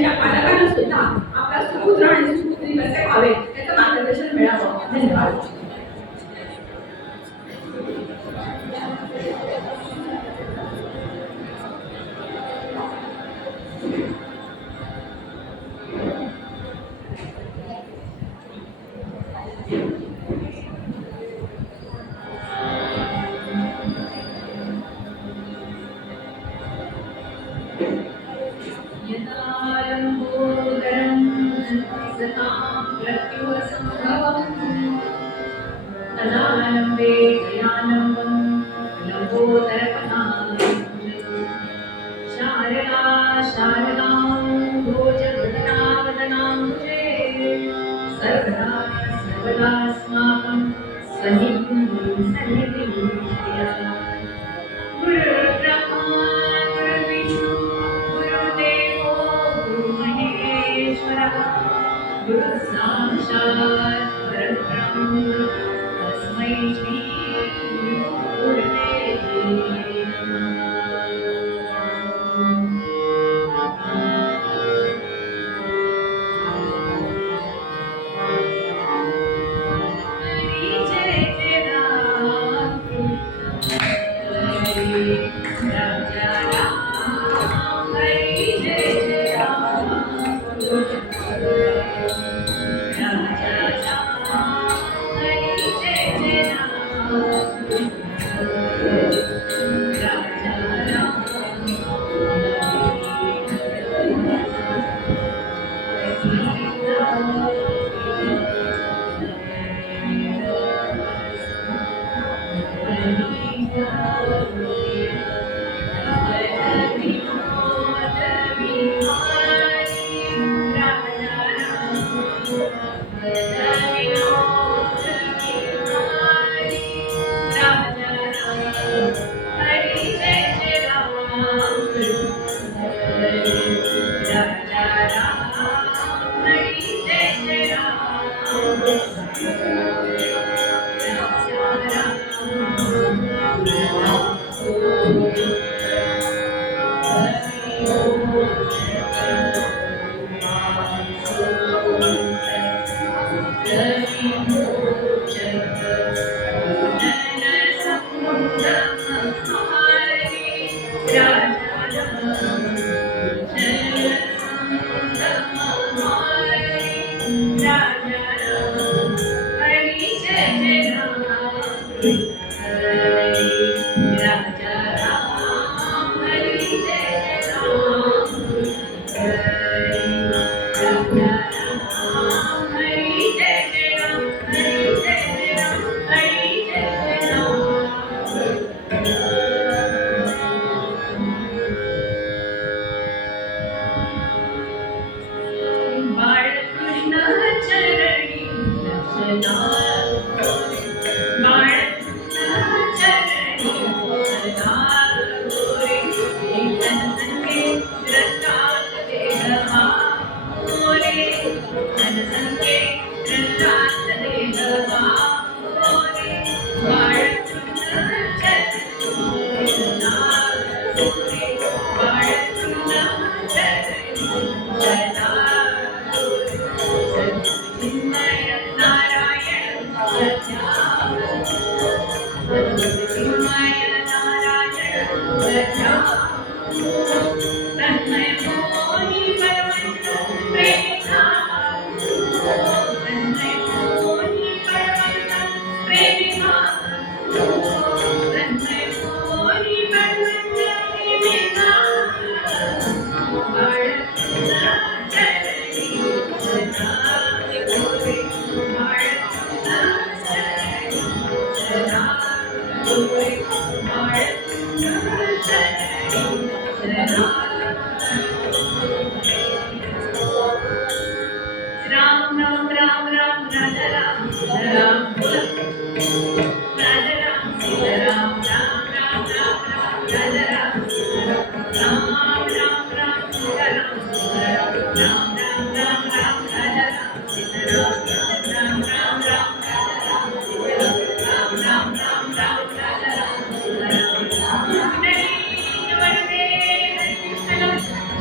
त्यांच्या पालकांना सुद्धा आपला सुपुत्र आणि सुपुत्री कसे व्हावे याचं मार्गदर्शन मिळावं. धन्यवाद.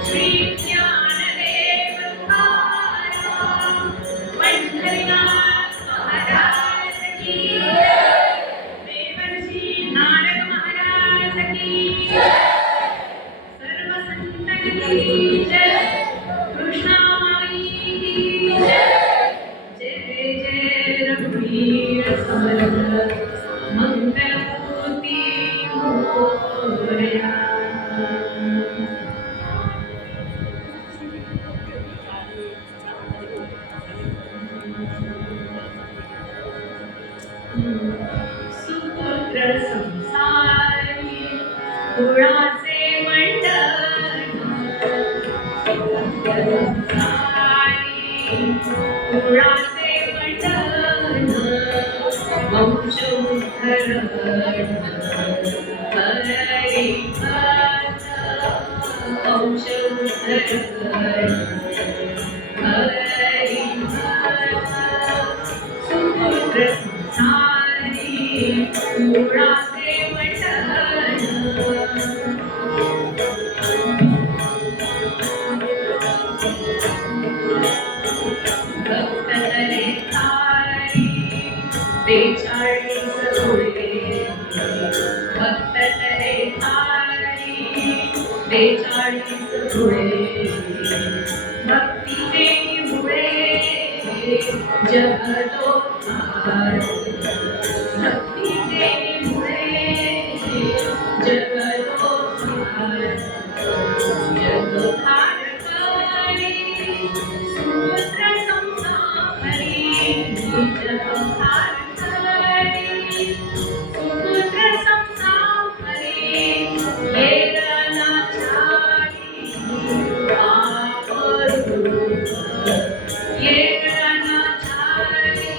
श्री ज्ञानदेव की जय, कृष्णा माई की जय. जय जय रघुवीर समर्थ मंगलमूर्ती मोरया. सुपुत्र संसारी कुळाचे मंडन, संसारी कुळाचे मंडन, वंश उद्धरण हरी भक्त, वंश उद्धरण हरी भक्त. सुपुत्र संसारी कुळाचे मंडन, भक्त तरे थारी 42 डोळे, भक्त तरे थारी 42 डोळे, भक्तीचे मुळे जगदोद्धार, भक्तीचे मुळे जगदोद्धार. जगधारकारी सुपुत्र संसारी, जगधारकारी सुपुत्र संसारी, वेदना चारी पापरूप, वेदना चारी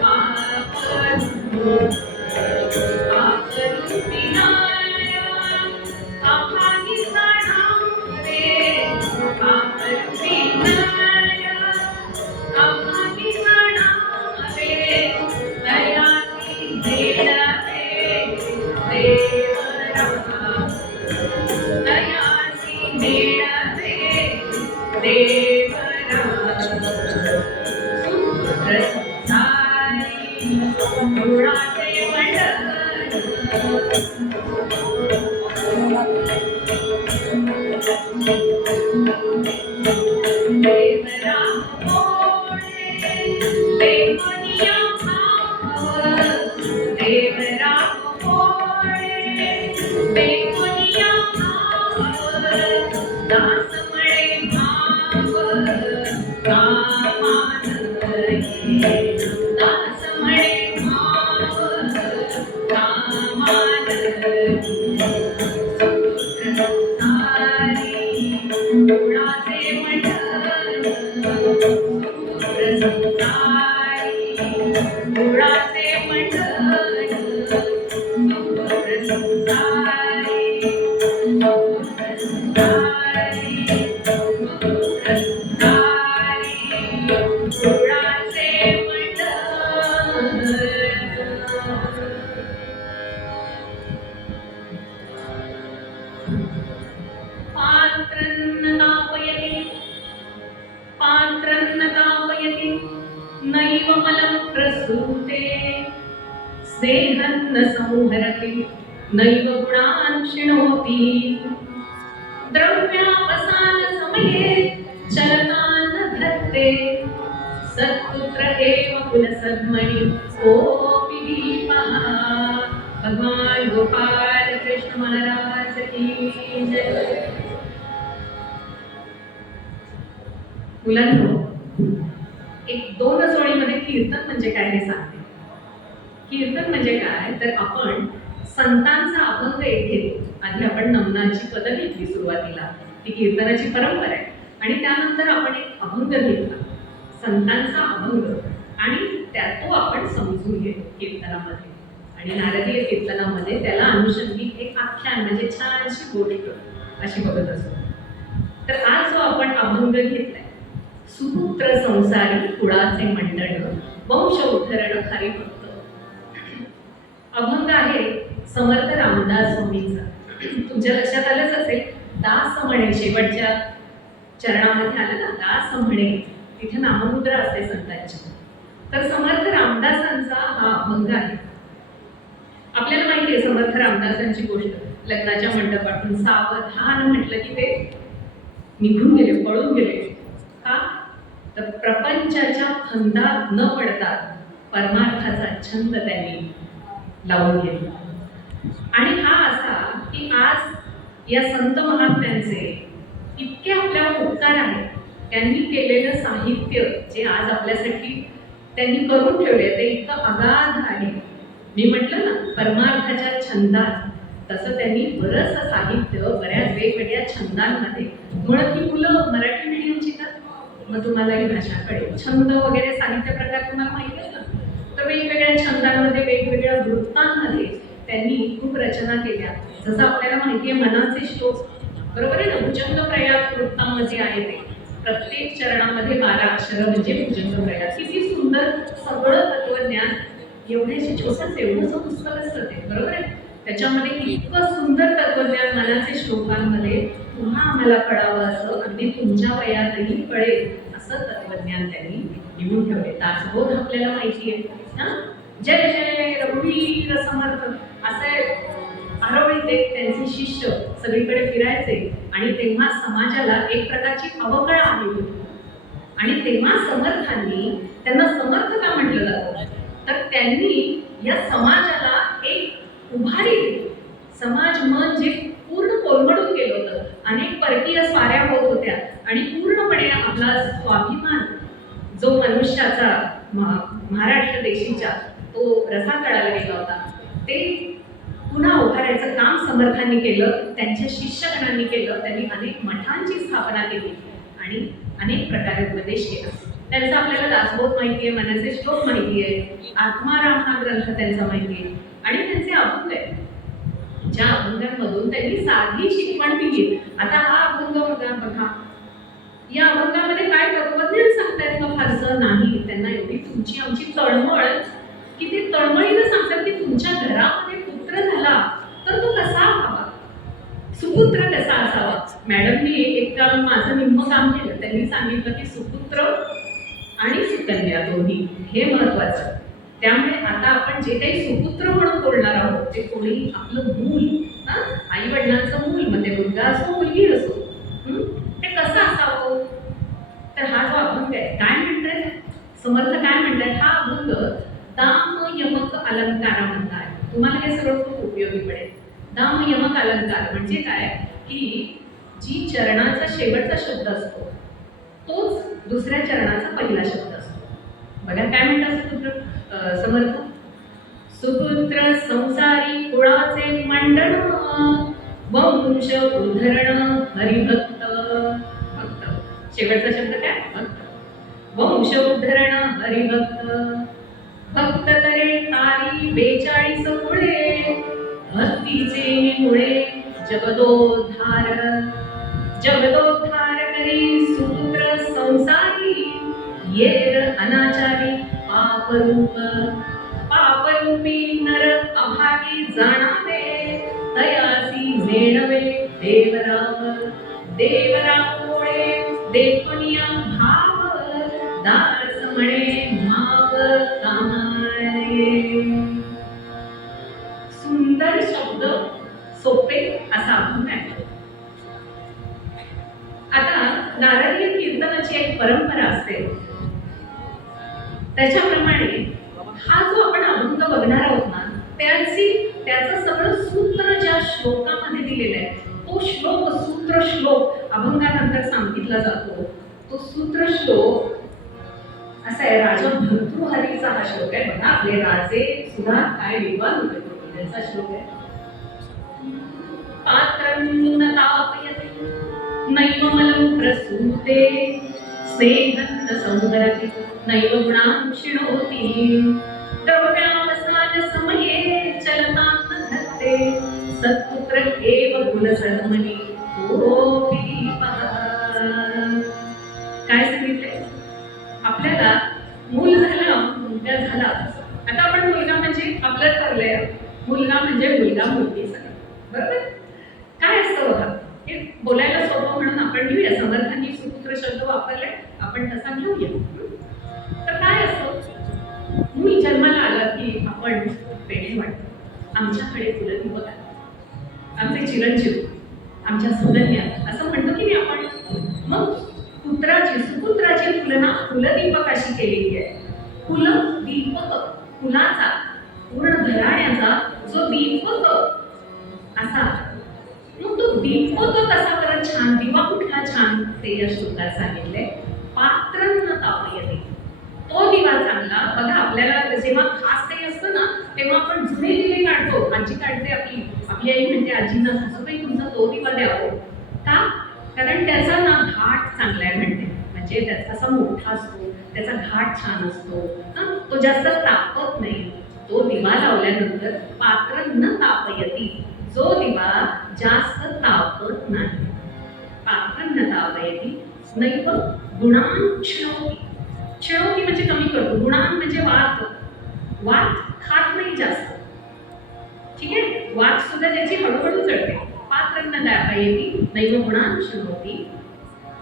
पापरूप. पापरूपी नारायण पापांनी जाणावे, पापरूपी नारायण पापांनी जाणावे, दयाची देणवे देवराम, दयाची देणवे देवराम. सुपुत्र संसारी कुळाचे मंडन, देवराम भोळे लेखनिया भाव, देवराम भोळे लेखनिया भाव, दास म्हणे भाव कामानंदे, दास म्हणे भाव कामानंदे. सुपुत्र संसारी कुळाचे मंडन, सुपुत्र संसारी कुळाचे मंडन, सुपुत्र संसारी, सुपुत्र संसारी, सुपुत्र संसारी कुळाचे मंडन. पात्रन्नतापयति, पात्रन्नतापयति नैव मलं प्रसूते, स्नेहन्न संहरति नैव गुणान् शृणोति, द्रव्यावसान समये चरणान् धत्ते, सत्पुत्र एव कुलसद्मणि कोऽपि दीपः. भगवान गोपाल कृष्ण महाराज की जय. मुलांनो, एक 2 ओळीमध्ये कीर्तन म्हणजे काय हे सांगते. कीर्तन म्हणजे काय तर आपण संतांचा अभंग एक घेतो. आधी आपण नमनाची पदं घेतली सुरुवातीला, ती कीर्तनाची परंपरा आहे, आणि त्यानंतर आपण एक अभंग घेतला संतांचा अभंग, आणि तो आपण समजून घेतो कीर्तनामध्ये. आणि नारदीय कीर्तनामध्ये त्याला अनुषंगिक एक आख्यान म्हणजे छानशी गोष्ट अशी बघत असतो. तर आज जो आपण अभंग घेतलाय, सुपुत्र संसारी कुळाचे मंडन, वंश उद्धरण हरिभक्त, अभंग आहे समर्थ रामदास स्वामींचा. तुमच्या लक्षात आलंच असेल, दास म्हणे शेवटच्या चरणामध्ये आलं ना, दास म्हणे, तिथे नाममुद्रा असते संतांची. तर समर्थ रामदासांचा हा अभंग आहे. आपल्याला माहिती आहे समर्थ रामदासांची गोष्ट, लग्नाच्या मंडपातून सावधान म्हटलं की ते निघून गेले, पळून गेले. का? तर प्रपंचाच्या फंदात न पडता परमार्थाचा छंद त्यांनी लावून घेतला. आणि हा असा की आज या संत महात्म्यांचे इतके आपल्यावर उपकार आहेत. त्यांनी केलेलं साहित्य जे आज आपल्यासाठी त्यांनी करून ठेवले ते इतकं अगाध आहे. मी म्हटलं ना परमार्थाच्या छंदात, तसं त्यांनी बरंचसं साहित्य बऱ्याच वेगवेगळ्या छंदांमध्ये. मुळात ही मुलं मराठी मीडियमची का, मग तुम्हाला ही भाषा कळेल. छंद वगैरे साहित्य प्रकार तुम्हाला माहिती आहे ना, तर वेगवेगळ्या छंदांमध्ये वेगवेगळ्या वृत्तांमध्ये त्यांनी खूप रचना केल्या. जसं आपल्याला माहिती आहे मनाचे श्लोक, बरोबर आहे ना, भुजंग प्रयाग वृत्तामध्ये आहे ते. प्रत्येक चरणामध्ये 12 अक्षर म्हणजे भुजंग प्रयाग. किती सुंदर सगळं तत्वज्ञान एवढेसे छोटंच एवढंसं पुस्तक असतं ते, बरोबर आहे. त्याच्यामध्ये इतकं सुंदर तत्वज्ञान मनाचे श्लोकांमध्ये पुन्हा आम्हाला कळावं असं, अगदी तुमच्या वयातही कळेल असं तत्वज्ञान त्यांनी लिहून ठेवले. दासबोध आपल्याला माहिती आहे ना, जय जय रघुवीर समर्थ असे आरोळी ते त्यांचे शिष्य सगळीकडे फिरायचे. आणि तेव्हा समाजाला एक प्रकारची अवकळा आली होती. आणि तेव्हा समर्थांनी, त्यांना समर्थ का म्हटलं जातं, तर त्यांनी या समाजाला एक उभारी दिली. समाज मन जे पूर्ण कोलमडून गेलं होतं, अनेक परकीय स्वाऱ्या होत होत्या आणि पूर्णपणे आपला स्वाभिमान जो मनुष्याचा महाराष्ट्र देशीच्या तो रसातळाला गेला होता, ते पुन्हा उभारायचं काम समर्थांनी केलं. त्यांच्या शिष्यगणांनी केलं. त्यांनी अनेक मठांची स्थापना केली आणि अनेक प्रकारे उपदेश केला. त्यांचा आपल्याला दासबोध माहिती आहे, मनाचे श्लोक माहिती आहे, आत्माराम हा ग्रंथ त्यांचा माहिती आहे आणि त्यांचे अभंग आहे. ज्या अभंगांमधून त्यांनी साधी शिकवण दिली. आता हा अभंग बघा, या अभंगामध्ये काय तत्वज्ञान सांगतायत का फारसं नाही. त्यांना एवढी तुमची आमची तळमळ की ते तळमळीनं सांगतात की तुमच्या घरामध्ये पुत्र झाला तर तो कसा हवा, सुपुत्र कसा असावा. मॅडमनी एक काम माझं निम्म काम केलं. त्यांनी सांगितलं की सुपुत्र आणि सुकन्या दोन्ही हे महत्वाचं. त्यामुळे आता आपण जे काही सुपुत्र म्हणून बोलणार आहोत ते कोणी आपलं मूल, आई वडिलांचं मूल, म्हणजे मुलगा असो मुलगी असो, ते कसं असावं. तर हा जो अभंग आहे काय म्हणतात समर्थ, काय म्हणतात, हा अभंग दाम यमक अलंकार म्हणतात. तुम्हाला हे सगळं खूप उपयोगी पडेल. दाम यमक अलंकार म्हणजे काय की जी चरणाचा शेवटचा शब्द असतो तोच दुसऱ्या चरणाचा पहिला शब्द असतो. बघा काय म्हणतात सुपुत्र समर्थ, सुपुत्र संसारी कुळाचे मंडन, वंश उद्धरण हरिभक्त. भक्त शेवटचा शब्द काय, भक्त. वंश उद्धरण हरिभक्त, भक्त करे तारी 42 मुळे, भक्तीचे मुळे जगदोद्धार. जगदोद्धार करी सुपुत्र संसारी, येर अनाचारी पापरूप. पापरूपी नर अभागी जाणावे, तयासी मेळवे देवराव. देवरावोळे देखुनिया भाव, दास म्हणे माव कामाये. सुंदर शब्द, सोपे असा अभंग आहे. आता नारदीय कीर्तनाची एक परंपरा असते. त्याच्याप्रमाणे हा जो आपण अभंग बघणार आहोत ना, त्याचं सगळं सूत्र ज्या श्लोकामध्ये दिलेलं आहे, तो श्लोक सूत्र श्लोक अभंगानंतर सांगितला जातो. तो सूत्र श्लोक असा आहे. राजा भर्तृहरीचा हा श्लोक आहे. बघा आपले राजे सुद्धा काय विद्वान होते, त्यांचा श्लोक आहे. पात्रं तापयते नैव मलं प्रसूते, स्नेहंत संहरति नैव गुणां क्षिणोति. द्रव्यावसान समये चलतां न धत्ते, सत्पुत्र एव गुणसर्मणि कोऽपि पहार. काय सांगितले, आपल्याला मूल झालं, मुलगा झाला. आता आपण मुलगा म्हणजे आपलं ठरलंय, मुलगा म्हणजे मुलगा मुलगी सगळं, बरोबर. काय असतं बघा, हे बोलायला सोपं म्हणून आपण घेऊया. समर्थांनी सुपुत्र शब्द वापरले, आपण तसा घेऊया. तर काय असतं, मूल जन्माला आलं की आपण पेढे वाटतो. आमच्याकडे कुलती बघा, आमचे चिरंजीव, आमच्या सुकन्या असं म्हणतो की नाही आपण. छान ते या श्लोकात सांगितले, पात्र न तापयते. तो दिवा चांगला. बघा आपल्याला जेव्हा खास काही असतं ना तेव्हा आपण जुने दिवे काढतो. आजी काढते, आपली आई म्हणते आजींना सासूबाई तुमचा तो दिवा द्यावं का, कारण त्याचा ना घाट चांगला आहे म्हणते, म्हणजे त्याचा असा मोठा असतो, त्याचा घाट छान असतो, तो जास्त तापत नाही. तो दिवा लावल्यानंतर पात्र न तापयती, जो दिवा जास्त तापत नाही. पात्र न तापयती नैव गुणान् क्षणोति. क्षणोति म्हणजे कमी करतो, गुणान् म्हणजे वात खात नाही जास्त, ठीक आहे, वात सुद्धा ज्याची हळूहळू जळते. पात्र न तापयती नैव गुणान् क्षणोति.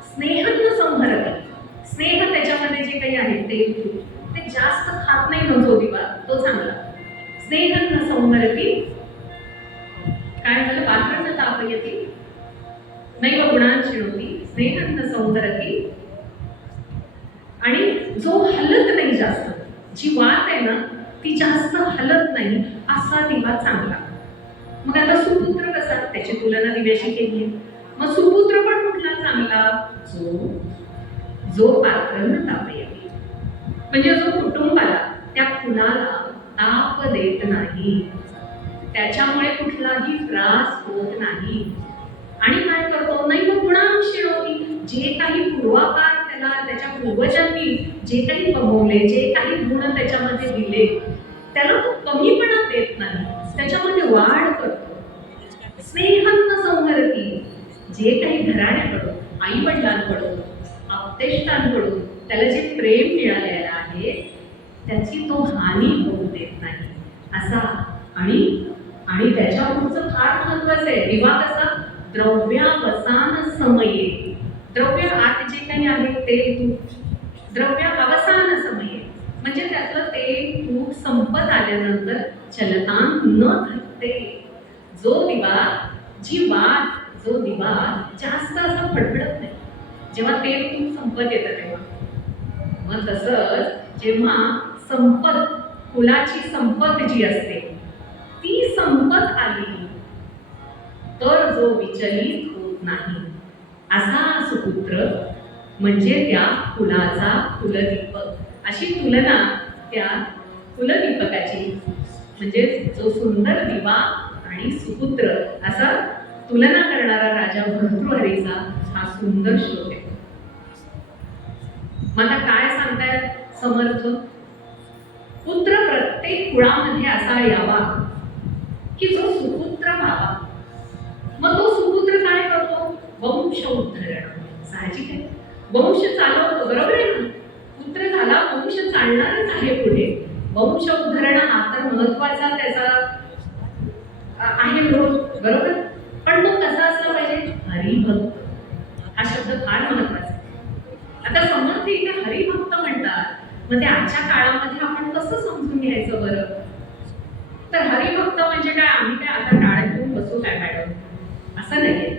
स्नेह न संहरति. स्नेह त्याच्यामध्ये जे काही आहे ते जास्त खात नाही ना जो दिवा, तो चांगला. स्नेह न संहरति. काय झालं, पात्र न तापयति नैव गुणान् क्षणोति. स्नेह न संहरति. आणि जो हलत नाही जास्त, जी वात आहे ना ती जास्त हलत नाही, असा दिवा चांगला. मग आता सुपुत्र कसा, त्याची तुलना दिव्याशी केली आहे. मग सुपुत्र पण कुठला चांगला, जो पात्र न तापयति, म्हणजे जो कुटुंबाला त्या कुणाला ताप देत नाही, त्याच्यामुळे कुठलाही त्रास होत नाही. आणि काय करतो, नैव गुणान् क्षणोति. जे काही पूर्वापार त्याला त्याच्या पूर्वजांनी जे काही कमवले, जे काही गुण त्याच्यामध्ये दिले, त्याला तो कमीपणा देत नाही, त्याच्यामध्ये वाढ करतो. स्नेह न संहरति. जे काही घराण्याकडून, आई वडिलांकडून, आपतेष्टांकडून त्याला जे प्रेम मिळालेलं आहे त्याची तो हानी होऊ देत नाही असा. आणि त्याच्या पुढचं फार महत्वाचं आहे. दिवा कसा, द्रव्यावसान समये. द्रव्य आत जे काही आहे तेल तूप, द्रव्यावसान समये म्हणजे त्यातलं तेल तूप संपत आल्यानंतर चलतान न धत्ते. जो दिवा जास्त असं फडफडत नाही जेव्हा तेल तूप संपत येतं तेव्हा. मग तसंच जेव्हा फुलाची संपत जी असते ती संपत आली तर जो विचलित होत नाही असा सुपुत्र म्हणजे त्या फुलाचा कुलदीपक. अशी तुलना त्या कुलदीपकाची, म्हणजे जो सुंदर दिवा आणि सुपुत्र असा तुलना करणारा राजा भर्तृहरीचा हा सुंदर श्लोक आहे. मग आता काय सांगतायत समर्थ, पुत्र प्रत्येक कुळामध्ये असा यावा की जो सुपुत्र व्हावा. मग तो सुपुत्र काय करतो, वंश उद्धरण. साहजिक आहे, वंश चालवतो, बरोबर आहे ना. पुत्र झाला, वंश चालणारच आहे पुढे. वंश उद्धरण हा तर महत्वाचा त्याचा आहे रोल, बरोबर. पण तो कसा असला पाहिजे, हरिभक्त. हा शब्द फार महत्वाचा आहे. आता समर्थ इथे हरिभक्त म्हणतात, मग ते आजच्या काळामध्ये आपण कसं समजून घ्यायचं बरं. तर हरिभक्त म्हणजे काय, आम्ही काय आता टाळ्या घेऊन बसू काय मॅडम, असं नाहीये.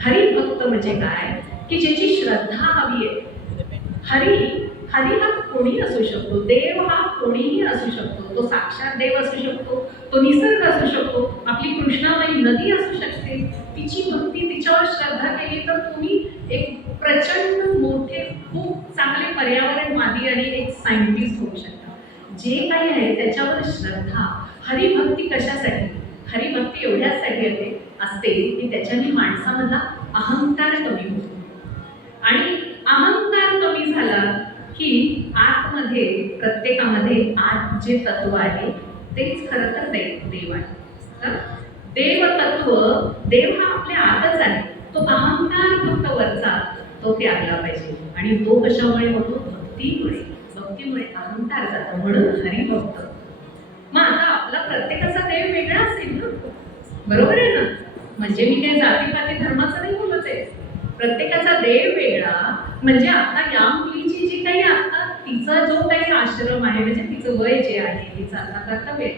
हरिभक्त म्हणजे काय की ज्याची श्रद्धा हवी आहे. हरी हा कोणी असू शकतो, देव हा कोणीही असू शकतो. तो साक्षात देव असू शकतो, तो निसर्ग असू शकतो, आपली कृष्णाबाई नदी असू शकते. तिची भक्ती, तिच्यावर श्रद्धा केली तर तुम्ही एक प्रचंड मोठे खूप चांगले पर्यावरणवादी आणि एक सायंटिस्ट होऊ शकता. जे काही आहे त्याच्यावर श्रद्धा. हरिभक्ती कशासाठी, हरिभक्ती एवढ्यासाठी असते की त्याच्याने माणसामधला अहंकार कमी होतो. आणि अहंकार कमी झाला की आतमध्ये प्रत्येकामध्ये आत जे तत्व आहे तेच खरं तर देव आहे. देव तत्व, देव हा आपल्या आतच आहे. तो अहंकार फक्त वरचा तो त्यागला पाहिजे. आणि तो कशामुळे होतो, भक्तीमुळे अहंकार जातो, म्हणून हरिभक्त. मग आता आपला प्रत्येकाचा देव वेगळा असेल ना, बरोबर आहे ना. म्हणजे मी काही जातीपाती धर्माचं नाही बोलत आहे. प्रत्येकाचा देव वेगळा. म्हणजे आता या मुलीची जी काही आता तिचा जो काही आश्रम आहे, म्हणजे तिचं वय जे आहे, तिचं आता कर्तव्य,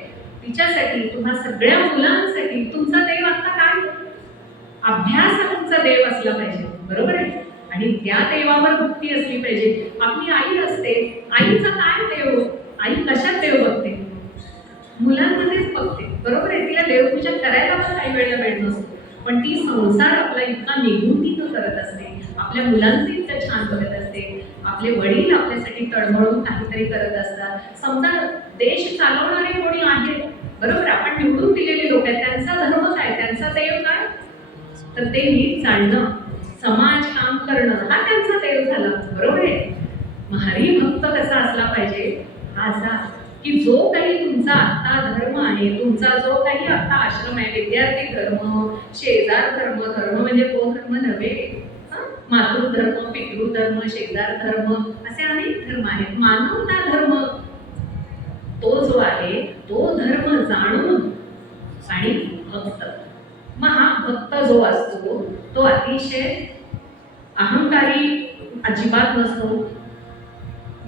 तिच्यासाठी, तुम्हा सगळ्या मुलांसाठी तुमचा देव आता काय, अभ्यास हा तुमचा देव असला पाहिजे, बरोबर आहे. आणि त्या देवावर भक्ती असली पाहिजे. आपली आई असते, आईचा काय देव, आई कशात देव बघते, मुलांमध्येच बघते, बरोबर आहे. तिला देवपूजा करायला पण काही वेळेला वेळ नसतो, पण ती संसार आपला इतका निगुंतीनं करत असते, आपल्या आपल्या मुलांचं इतकं छान बघत असते, आपले वडील आपल्यासाठी तळमळून काहीतरी करत असतात. समजा देश चालवणारे कोणी आहेत, बरोबर, आपण निवडून दिलेले लोक आहेत, त्यांचा धर्म काय, त्यांचा देव काय, तर ते नीट चालणं, समाज काम करणं, हा त्यांचा देव झाला, बरोबर आहे. मग हरिभक्त कसा असला पाहिजे, हा असा की जो काही तुमचा आता धर्म आहे, तुमचा जो काही आता आश्रम आहे, विद्यार्थी धर्म, शेजार धर्म, धर्म म्हणजे तो धर्म नव्हे, मातृधर्म, पितृधर्म, शेजार धर्म, असे अनेक धर्म आहेत. मानवता धर्म तो जो आहे तो धर्म जाणून आणि भक्त, मग हा भक्त जो असतो तो अतिशय अहंकारी अजिबात नसतो,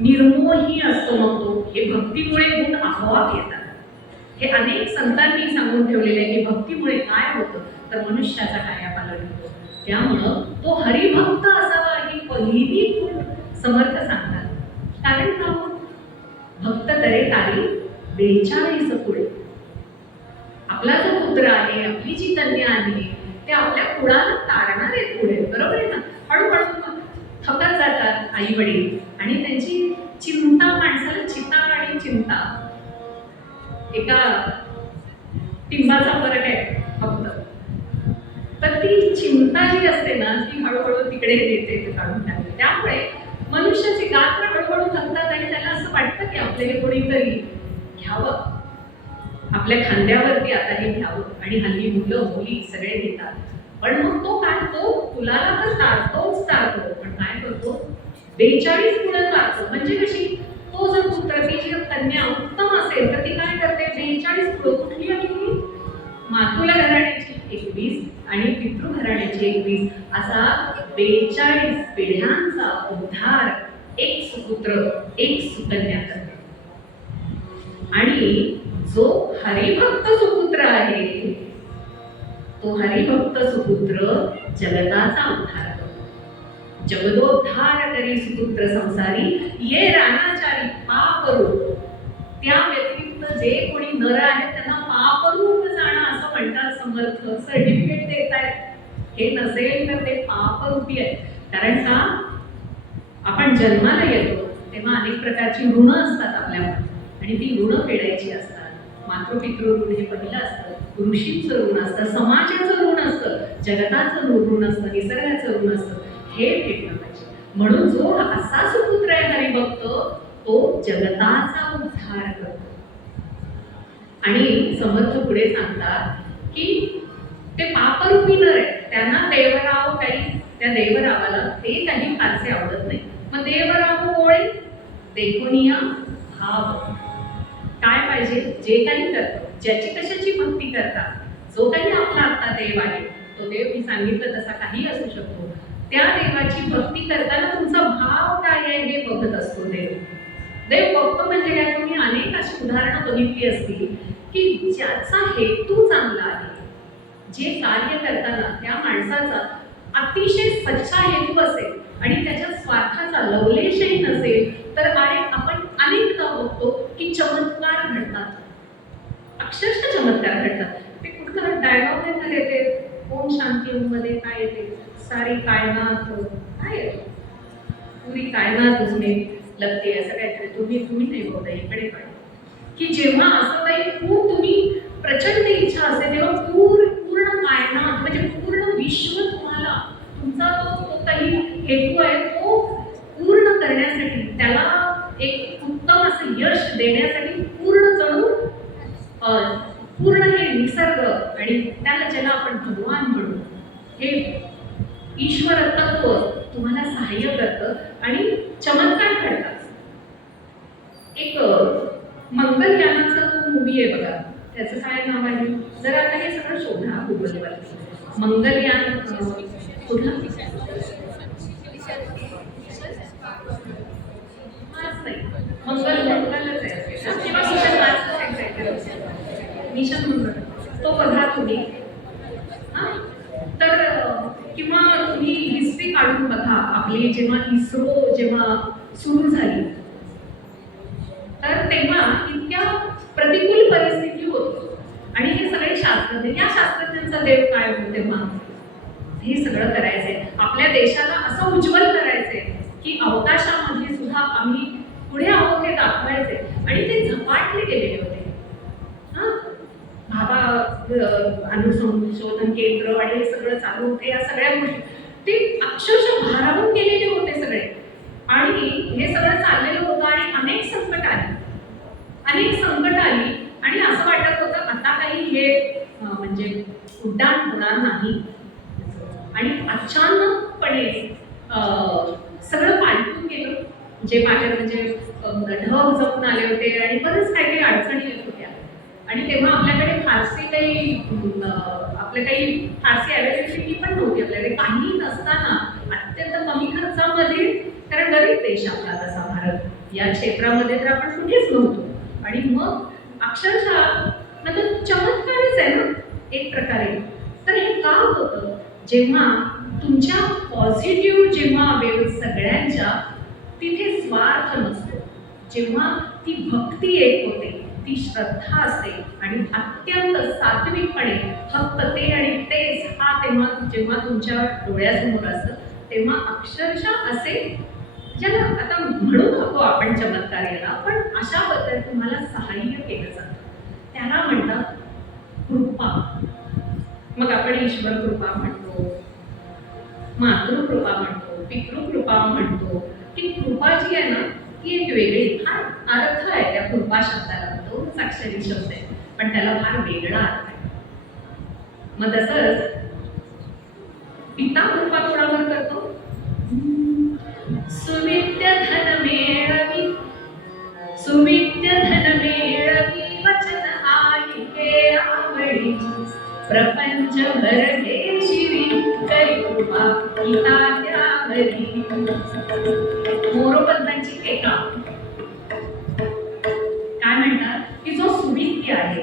निर्मोही असतो. मग तो हे भक्तीमुळे गुण आपोआप येतात. हे अनेक संतांनी सांगून ठेवलेले आहे की भक्तीमुळे काय होतं, तर मनुष्याचा कायापालट होतो. त्यामुळं तो हरिभक्त असावा ही पहिली खूप समर्थ सांगतात. कारण का, भक्त तरे तारी 42 पुढे. आपला जो पुत्र आहे, आपली जी कन्या आहे, ते आपल्या कुळाला तारणार आहेत पुढे, बरोबर आहे ना. हळूहळू थकत जातात आई वडील आणि त्यांची चिंता, माणसाला चिता आणि चिंता एका टिंबाचा फरक आहे फक्त. तर ती चिंता जी असते ना, ती हळूहळू तिकडे येते, ते काढून टाकते. त्यामुळे मनुष्याचे गात्र हळूहळू थकतात आणि त्याला असं वाटतं की आपल्याला कोणीतरी घ्यावं, आपल्या खांद्यावरती आता हे घ्यावं. आणि हल्ली मुलं मुली सगळे घेतात, पण मग तो काय, तो तुलाला तर तारतोच तारतो, पण काय करतो, 42 पुढे तारतो. म्हणजे कशी, तो जर पुत्र, ती जर कन्या उत्तम असेल तर ती काय करते, 42 पुढे. कुठली आणि मातुला घराण्याची 21 आणि पितृ घराण्याची 21, असा 42 पिढ्यांचा उद्धार एक सुपुत्र, एक सुकन्या करते. आणि जो हरिभक्त सुपुत्र आहे, तो हरिभक्त सुपुत्र जगताचा उद्धार करतो. जगदोद्धार करी सुपुत्र संसारी, ये रानाचारी पापरू. त्या व्यतिरिक्त जे कोणी नर आहेत त्यांना पापरूप जाणं असं म्हणतात समर्थ, सर्टिफिकेट देत आहेत. हे नसेल तर ते पापरूपी आहे. कारण का, आपण जन्माला येतो तेव्हा अनेक प्रकारची ऋण असतात आपल्यावर आणि ती ऋण फेडायची असतात. मातृपितृ ऋण हे पहिलं असतं, ऋषींचं ऋण असतं, समाजाचं ऋण असतं, जगताचं ऋण असतं, निसर्गाचं ऋण असतं. हे फेडलं पाहिजे. म्हणून जो असा सुपुत्र आहे हरिभक्त, तो जगताचा उद्धार करतो. आणि समर्थ पुढे सांगतात की ते पापरूपी नर आहे, त्यांना देवराव काही, त्या देवरावाला ते काही फारसे आवडत नाही. मग देवराव ओळे देखुनिया भाव. काय पाहिजे, जे काही करतो, ज्याची कशाची भक्ती करतात, जो काही आपला आता देव आहे, तो देव मी सांगितलं तसा काही असू शकतो, त्या देवाची भक्ती करताना तुमचा भाव काय आहे हे बघत असतो देव. देव बघतो म्हणजे काय, तुम्ही अनेक अशी उदाहरणं बघितली असतील की ज्याचा हेतू चांगला आहे, जे कार्य करताना त्या माणसाचा अतिशय सच्चा हेतू असेल आणि त्याच्या स्वार्थाचा लवलेशही नसेल, तर आपण अनेकदा बघतो की चमत्कार घडतात, अक्षरशः चमत्कार घडतात. ते कुठलं डायलॉग नाही तर येते, ओम शांती मध्ये काय येते, सारी कायनात काय येतो, पुरी कायनात उसने लगते, असं काहीतरी. तुम्ही नाही बोलता इकडे पण, की जेव्हा असं काही खूप तुम्ही प्रचंड इच्छा असते तेव्हा पूर्ण कायनात म्हणजे पूर्ण विश्व तुम्हाला तुमचा तो काही हेतू आहे तो पूर्ण करण्यासाठी, त्याला एक उत्तम असं यश देण्यासाठी पूर्ण जणू पूर्ण हे निसर्ग आणि त्याला ज्याला आपण भगवान म्हणू, हे ईश्वर तत्व तुम्हाला सहाय्य करतं आणि चमत्कार घडतात. एक मंगलयानाचा तो मूवी आहे बघा, त्याचं काय नाव आहे, जरा आता हे सगळं शोधा गुगलवरती. मंगलयान कुठलं मंगलच आहे किंवा मिशन मंगळ, तो बघा तुम्ही. तर किंवा तुम्ही हिस्ट्री काढून बघा आपली, जेव्हा इस्रो जेव्हा सुरू झाली तर तेव्हा इतक्या प्रतिकूल परिस्थिती होती आणि हे सगळे शास्त्रज्ञ, या शास्त्रज्ञांचा देव काय होतो तेव्हा, हे सगळं करायचंय. आपल्या देशाला असं उज्ज्वल करायचंय की अवकाशामध्ये सुद्धा आम्ही पुढे आहोत हे दाखवायचे. आणि ते झपाटले गेलेले होते. भाभा अनुसंशोधन केंद्र आणि हे सगळं चालू होते. या सगळ्या गोष्टी ते अक्षरशः भारावून गेलेले होते सगळे. आणि हे सगळं चाललेलं होतं आणि अनेक संकट आली आणि असं वाटत होतं आता काही हे म्हणजे उड्डाण होणार नाही. आणि अचानकपणे सगळं पालटून गेलं. जे बाहेर म्हणजे ढग जपून आले होते आणि बरेच काही अडचणी येत होत्या. आणि तेव्हा आपल्याकडे फारसी अवेलेबिलिटी पण नव्हती. आपल्याकडे काही नसताना अत्यंत कमी खर्चामध्ये, कारण गरीब देश आपला तसा भारत, या क्षेत्रामध्ये तर आपण कुठेच नव्हतो. आणि मग अक्षरशः म्हणजे चमत्कारच आहे ना एक प्रकारे. तर हे का होतं? जेव्हा तुमच्या पॉझिटिव्ह जेव्हा वेळ सगळ्यांच्या तिथे स्वार्थ नसतो, जेव्हा ती भक्ती एक होते, ती श्रद्धा असते आणि अत्यंत सात्विकपणे फक्त ते आणि तेच हा तेव्हा जेव्हा तुमच्या डोळ्यासमोर असतं, तेव्हा अक्षरशः असे ज्याला आता म्हणू नको आपण चमत्कार याला, पण अशा बद्दल तुम्हाला सहाय्य केलं जातं. त्याला म्हणतात कृपा. मग आपण ईश्वर कृपा म्हणतो, मातृकृपा म्हणतो, पितृकृपा म्हणतो. ती कृपा जी आहे ना ती एक वेगळी फार अर्थ आहे त्या कृपा शब्दाला. दोन अक्षरी शब्द आहे पण त्याला फार वेगळा अर्थ आहे. मग तसंच पिता कृपा कोणावर करतो? सुविद्य धन मेळवी, सुविद्य धन मेळवी, वचन आईके आवडीची, प्रपंच भरले शिवी, करी कृपा पिता त्यावरी. मोरोपंतांची एका काय म्हणतात की जो सुविद्य आहे,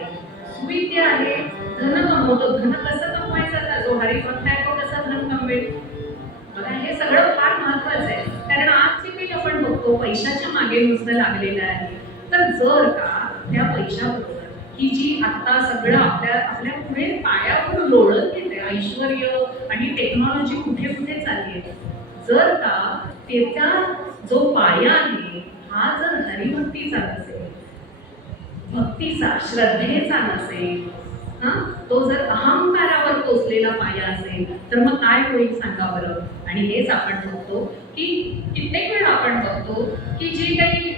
सुविद्य आहे, धन कमवतो. धन कसं कमवायचं? आता जो हरिभक्त आहे तो कसं धन कमवेल? बघा हे सगळं फार महत्वाचं आहे. कारण आजची पिढी आपण बघतो पैशाच्या मागे नुसतं लागलेलं आहे. तर जर का त्या पैशाबरोबर ही जी आता सगळं आपल्या पुढे पायावर लोळत येते ऐश्वर आणि टेक्नॉलॉजी कुठे कुठे चालली आहे, जर का त्याचा जो पाया आहे हा जर हरिभक्तीचा नसेल, भक्तीचा श्रद्धेचा नसेल, तो जर अहंकारावर पोचलेला पाया असेल, तर मग काय होईल सांगा बरं. आणि हेच आपण बघतो की कित्येक वेळा आपण बघतो की जे काही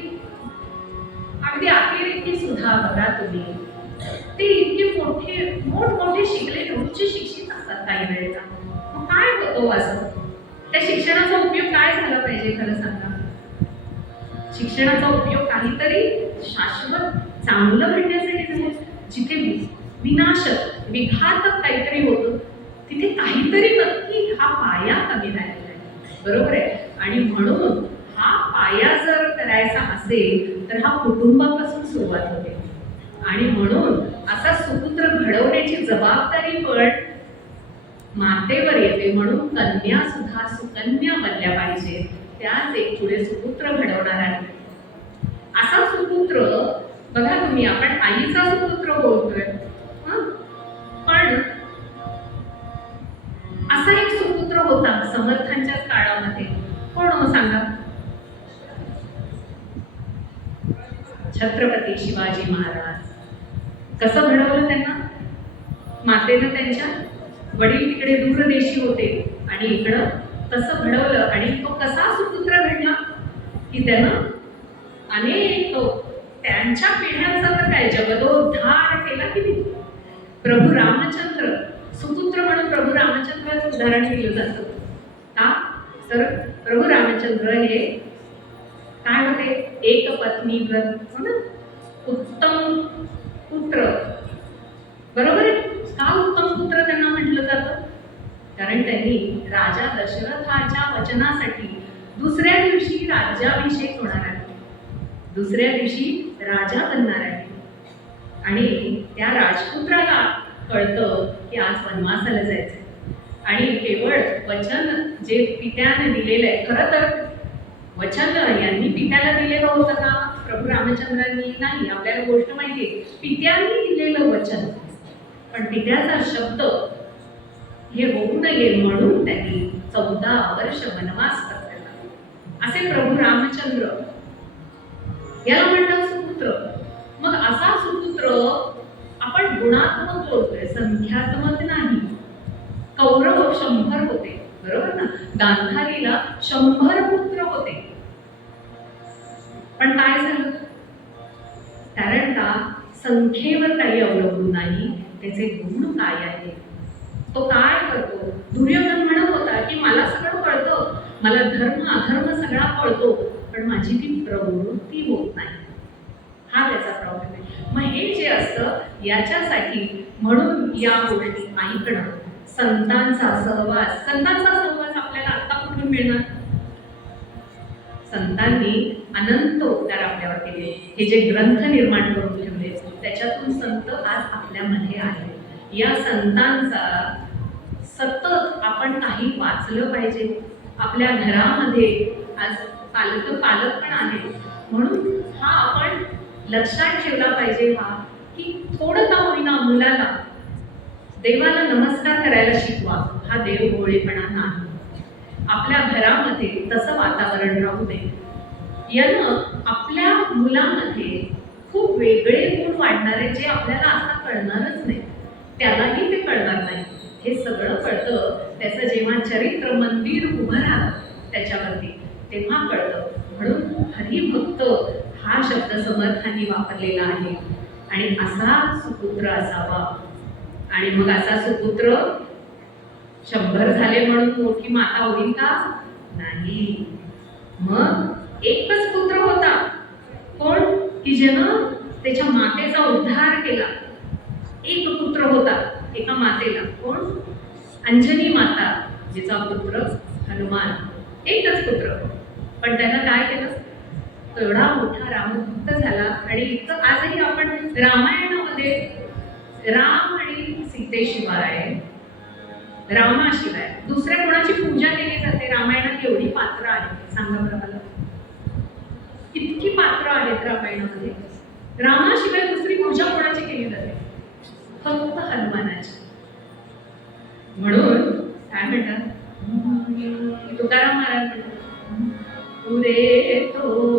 अगदी अतिरेकी सुद्धा बघा तुम्ही, ते इतके मोठमोठे शिकलेले उच्च शिक्षित असतात काही वेळेला. मग काय होतो असं? त्या शिक्षणाचा उपयोग काय झाला पाहिजे खरं सांगा? शिक्षणाचा उपयोग काहीतरी शाश्वत चांगलं घडण्यासाठी झालं. जिथे विनाशक विघातक काहीतरी होतं तिथे काहीतरी नक्की हा पाया कमी राहिलेला आहे. बरोबर आहे. आणि म्हणून हा पाया जर करायचा असेल तर हा कुटुंबापासून सुरुवात होते. आणि म्हणून असा सुपुत्र घडवण्याची जबाबदारी पण मातेवर येते. म्हणून कन्या सुद्धा सुकन्या बनल्या पाहिजे. त्याच एक पुढे सुपुत्र घडवणार आहे. असा सुपुत्र बघा तुम्ही, आपण आईचा सुपुत्र बोलतोय, पण असा एक सुपुत्र होता समर्थांच्याच काळामध्ये. कोण हो सांगा? छत्रपती शिवाजी महाराज. कसं घडवलं त्यांना? मातेनं त्यांच्या वडील तिकडे दूरदेशी होते आणि इकडं तसं घडवलं. आणि तो कसा सुपुत्र घडला की त्यानं अनेक त्यांच्या पिढ्यांचा तर काय जगदोद्धार केला की नाही. प्रभू रामचंद्र सुपुत्र म्हणून प्रभू रामचंद्राचं उदाहरण दिलं जातं. का तर प्रभू रामचंद्र हे काय होते? एक पत्नी व्रत, हो ना, उत्तम पुत्र. बरोबर आहे. का उत्तम पुत्र त्यांना म्हटलं जातं? कारण त्यांनी राजा दशरथाच्या वचनासाठी दुसऱ्या दिवशी राज्याभिषेक होणार आहे, दुसऱ्या दिवशी राजा बनणार आहे. आणि त्या राजपुत्राला कळतं की आज वनवासाला जायचं. आणि केवळ वचन जे पित्याने दिलेलं आहे, खरं तर वचन यांनी पित्याला दिलेलं होतं का? प्रभू रामचंद्रांनी नाही. आपल्याला गोष्ट माहिती आहे, पित्याने दिलेलं वचन, पण पित्याचा शब्द हे होऊ नये म्हणून त्यांनी 14 वर्ष वनवास पत्करला. असे प्रभू रामचंद्र, याला म्हणतात सुपुत्र. मग असा सुपुत्र आपण गुणात्मक बोलतोय, संख्यात्मक नाही. कौरव 100 होते, बरोबर ना? गांधारीला 100 पुत्र होते. पण काय झालं? कारण का संख्येवर काही अवलंबून नाही, त्याचे गुण काय आहे, तो काय करतो. दुर्योधन म्हणत होता की मला सगळं कळतं, मला धर्म अधर्म सगळा कळतो, पण माझी ती प्रवृत्ती होत नाही. हा त्याचा प्रॉब्लेम आहे. मग हे जे असतं याच्यासाठी म्हणून या गोष्टी ऐकणं, संतांचा सहवास आपल्याला आता कुठून मिळणार? संतांनी अनंत उपकार आपल्यावर केले. हे जे ग्रंथ निर्माण करून ठेवले त्याच्यातून संत आज आपल्यामध्ये आहे. या संतांचा सतत आपण काही वाचलं पाहिजे. आपल्या घरामध्ये आज पालक पण आहे, म्हणून हा आपण लक्षात ठेवला पाहिजे की थोडं का होईना मुलाला देवाला नमस्कार करायला शिकवा. हा देव भोळेपणा नाही. आपल्या घरामध्ये तसं वातावरण राहू दे. यानं आपल्या मुलामध्ये खूप वेगळे गुण वाढणार आहे, जे आपल्याला आता कळणारच नाही, त्यालाही ते कळणार नाही. हे सगळं कळतं त्याचं जेव्हा चरित्र मंदिर उभं राहतं त्याच्यावरती, तेव्हा कळतं. म्हणून हरिभक्त हा शब्द समर्थांनी वापरलेला आहे. आणि असा सुपुत्र असावा. आणि मग असा सुपुत्र 100 झाले म्हणून मोठी माता होईल का? नाही. मग एकच पुत्र होता, कोण? की ज्यानं त्याच्या मातेचा उद्धार केला. एक पुत्र होता एका मातेला, कोण? अंजनी माता, जिचा पुत्र हनुमान. एकच पुत्र, पण त्यानं काय केलं? तो एवढा मोठा रामभक्त झाला. आणि इतकं आजही आपण रामायणामध्ये राम आणि सीतेशिवाय, रामाशिवाय दुसऱ्या कोणाची पूजा केली जाते? रामायणात एवढी पात्र आहेत, सांगा बरं मला. इतकी पात्र आहेत रामायणामध्ये. रामाशिवाय दुसरी पूजा कोणाची केली जाते? फक्त हनुमानाची. म्हणून काय म्हणतात तुकाराम महाराज म्हणतात, पुरे तो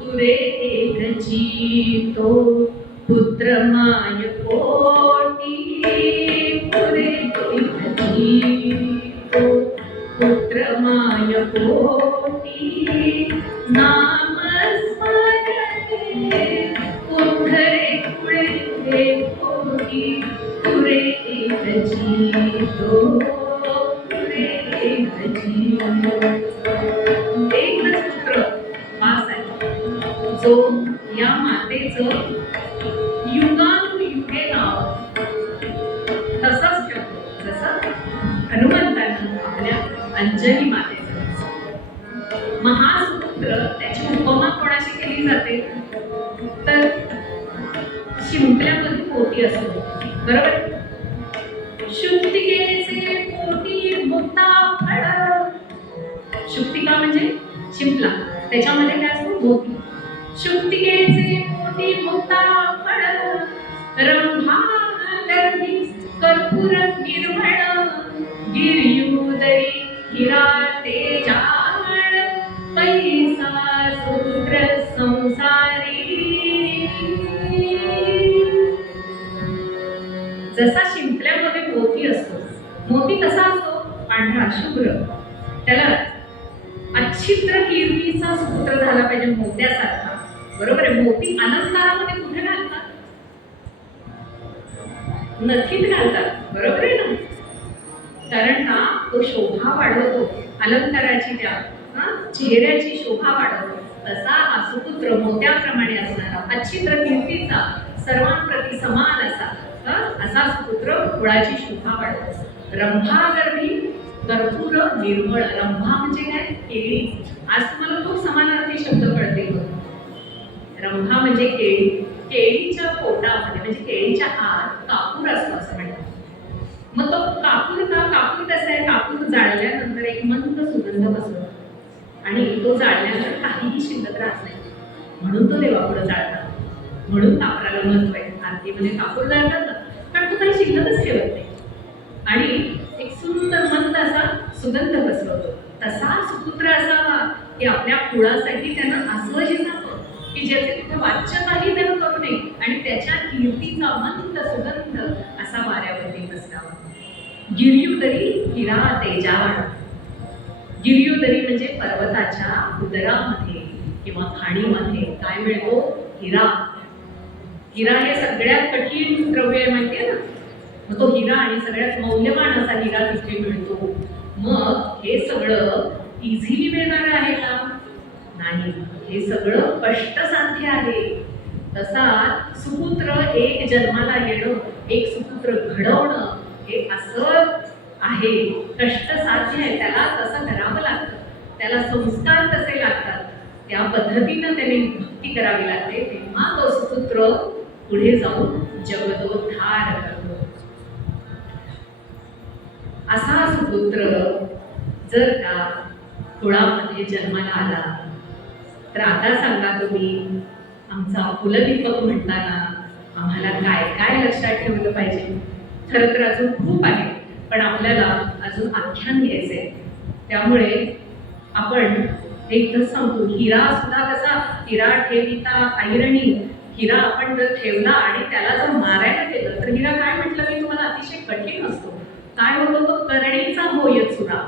पुरे एक जीतो पुत्र माय कोटी. पुरे एक जीतो पुत्र माय कोटी. नाम स्मरते उद्धरे कुळे कोटी. पुरे एक जीतो पुरे एक जीतो. एकच पुत्र वास आहे, जो या मातेचं युगानुयुगे नाव तसंच ठेवतो, जसं हनुमंतानं आपल्या अंजनी मातेचं. महासुपुत्र त्याची उपमा कोणाशी केली जाते? तर शिंपल्यामध्ये पोटी असतो, बरोबर? शुक्तिकेचे पोटी मुक्ता फळ. शुक्तिका म्हणजे शिंपला, त्याच्यामध्ये काय असतो? मोती. शुक्तिकेचे पोटी मुक्ता फळ. रंभा गर्भी कर्पूर निर्मळ. गिर्युदरी हिरा तेजाळ. पैसा सूत्र संसारी. जसा शिंपल्यामध्ये मोती असतो, मोती कसा असतो? पांढरा शुभ्र. त्याला अच्छिद्र कीर्तीचा सुपुत्र झाला पाहिजे, मोत्यासारखा, बरोबर आहे? मोती अलंकारामध्ये कुठे घालतात? नथीत घालतात, बरोबर आहे ना? कारण का तो शोभा वाढवतो, अलंकाराची त्या चेहऱ्याची शोभा वाढवतो. तसा हा सुपुत्र मोत्याप्रमाणे असणारा, अच्छिद्र कीर्तीचा, सर्वांप्रती समान असा सुपुत्र कुळाची शोभा वाढवतो. रंभागर्भी कर्पूर निर्मळ. रंभा म्हणजे काय? केळी. आज तुम्हाला खूप समानार्थी शब्द कळतील. रंभा म्हणजे केळी. केळीच्या पोटामध्ये म्हणजे केळीच्या आत कापूर असतो असं म्हणतात. मग तो कापूर कापूर कसा आहे? कापूर जाळल्यानंतर एक मंद सुगंध बसतो आणि तो जाळल्यानंतर काहीही शिल्लक राहत नाही, म्हणून तो देवापुढे जाळतात. म्हणून कापराला महत्व आहे. आरतीमध्ये कापूर जाळतात ना, पण तो काही शिल्लकच ठेवत नाही आणि एक सुंदर मंद असा सुगंध पसरवतो. तसा सुपुत्र असावा की आपल्या कुळासाठी त्यानं असं जावं की ज्याचे तिथे वाच्यताही त्यानं करू नये आणि त्याच्या कीर्तीचा मंद सुगंध असा वाऱ्यावरती पसरावा. गिर्युदरी हिरा तेजावाड. गिर्युदरी म्हणजे पर्वताच्या उदरामध्ये किंवा खाणीमध्ये काय मिळतो? हिरा. हिरा हे सगळ्यात कठीण द्रव्य आहे, माहितीये ना. मग तो हिरा आणि सगळ्यात मौल्यवान असा हिरा तिथे मिळतो. मग हे सगळं इझिली मिळणार आहे का? नाही, हे सगळं कष्टसाध्य आहे. तसा सुपुत्र एक जन्माला येणं, एक सुपुत्र घडवणं हे असं आहे, कष्टसाध्य आहे. त्याला तसं करावं लागतं, त्याला संस्कार तसे लागतात, त्या पद्धतीनं त्याने भक्ती करावी लागते. तेव्हा तो सुपुत्र पुढे जाऊन जगदोद्धार करतो. असा सुपुत्र जर का कुळामध्ये जन्माला आला तर आता सांगा तुम्ही, आमचा कुलदीपक म्हणताना आम्हाला काय काय लक्षात ठेवलं पाहिजे? खरं तर अजून खूप आहे, पण आपल्याला अजून आख्यान घ्यायचंय. त्यामुळे आपण एक सांगतो, हिरा सुद्धा कसा, हिरा ठेविता ऐरणी. हिरा आपण जर ठेवला आणि त्याला जर मारायला गेलं तर हिरा काय म्हटलं मी तुम्हाला, अतिशय कठीण असतो. काय होतो? तो करणीचा होय चुरा.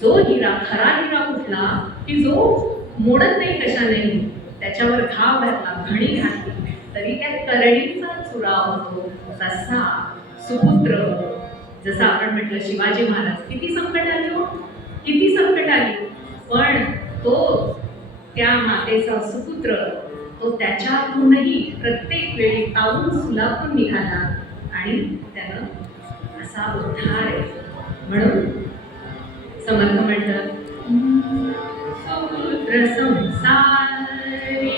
जो हिरा, खरा हिरा कुठला की जो मोडत नाही कशानेही, त्याच्यावर घाव घातला, घणी घातली तरी त्या करणीचा चुरा होतो. तसा सुपुत्र, जसं आपण म्हटलं शिवाजी महाराज, किती संकट आली हो, किती संकट आली, पण तो त्या मातेचा सुपुत्र, तो त्याच्यातूनही प्रत्येक वेळी तावून सुलाखून निघाला आणि त्यानं असा उद्धार आहे. म्हणून समर्थ म्हणतात, सुपुत्र संसारी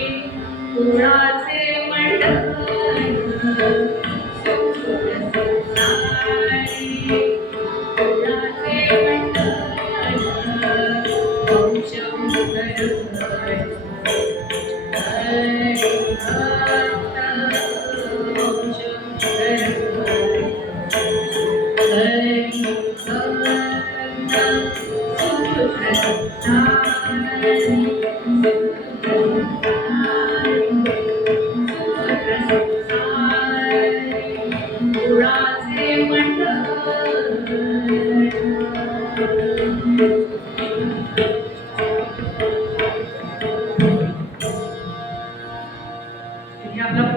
कुळाचे मंडळ, सुपुत्र संसारी कुळाचे मंडळ, वंशम करत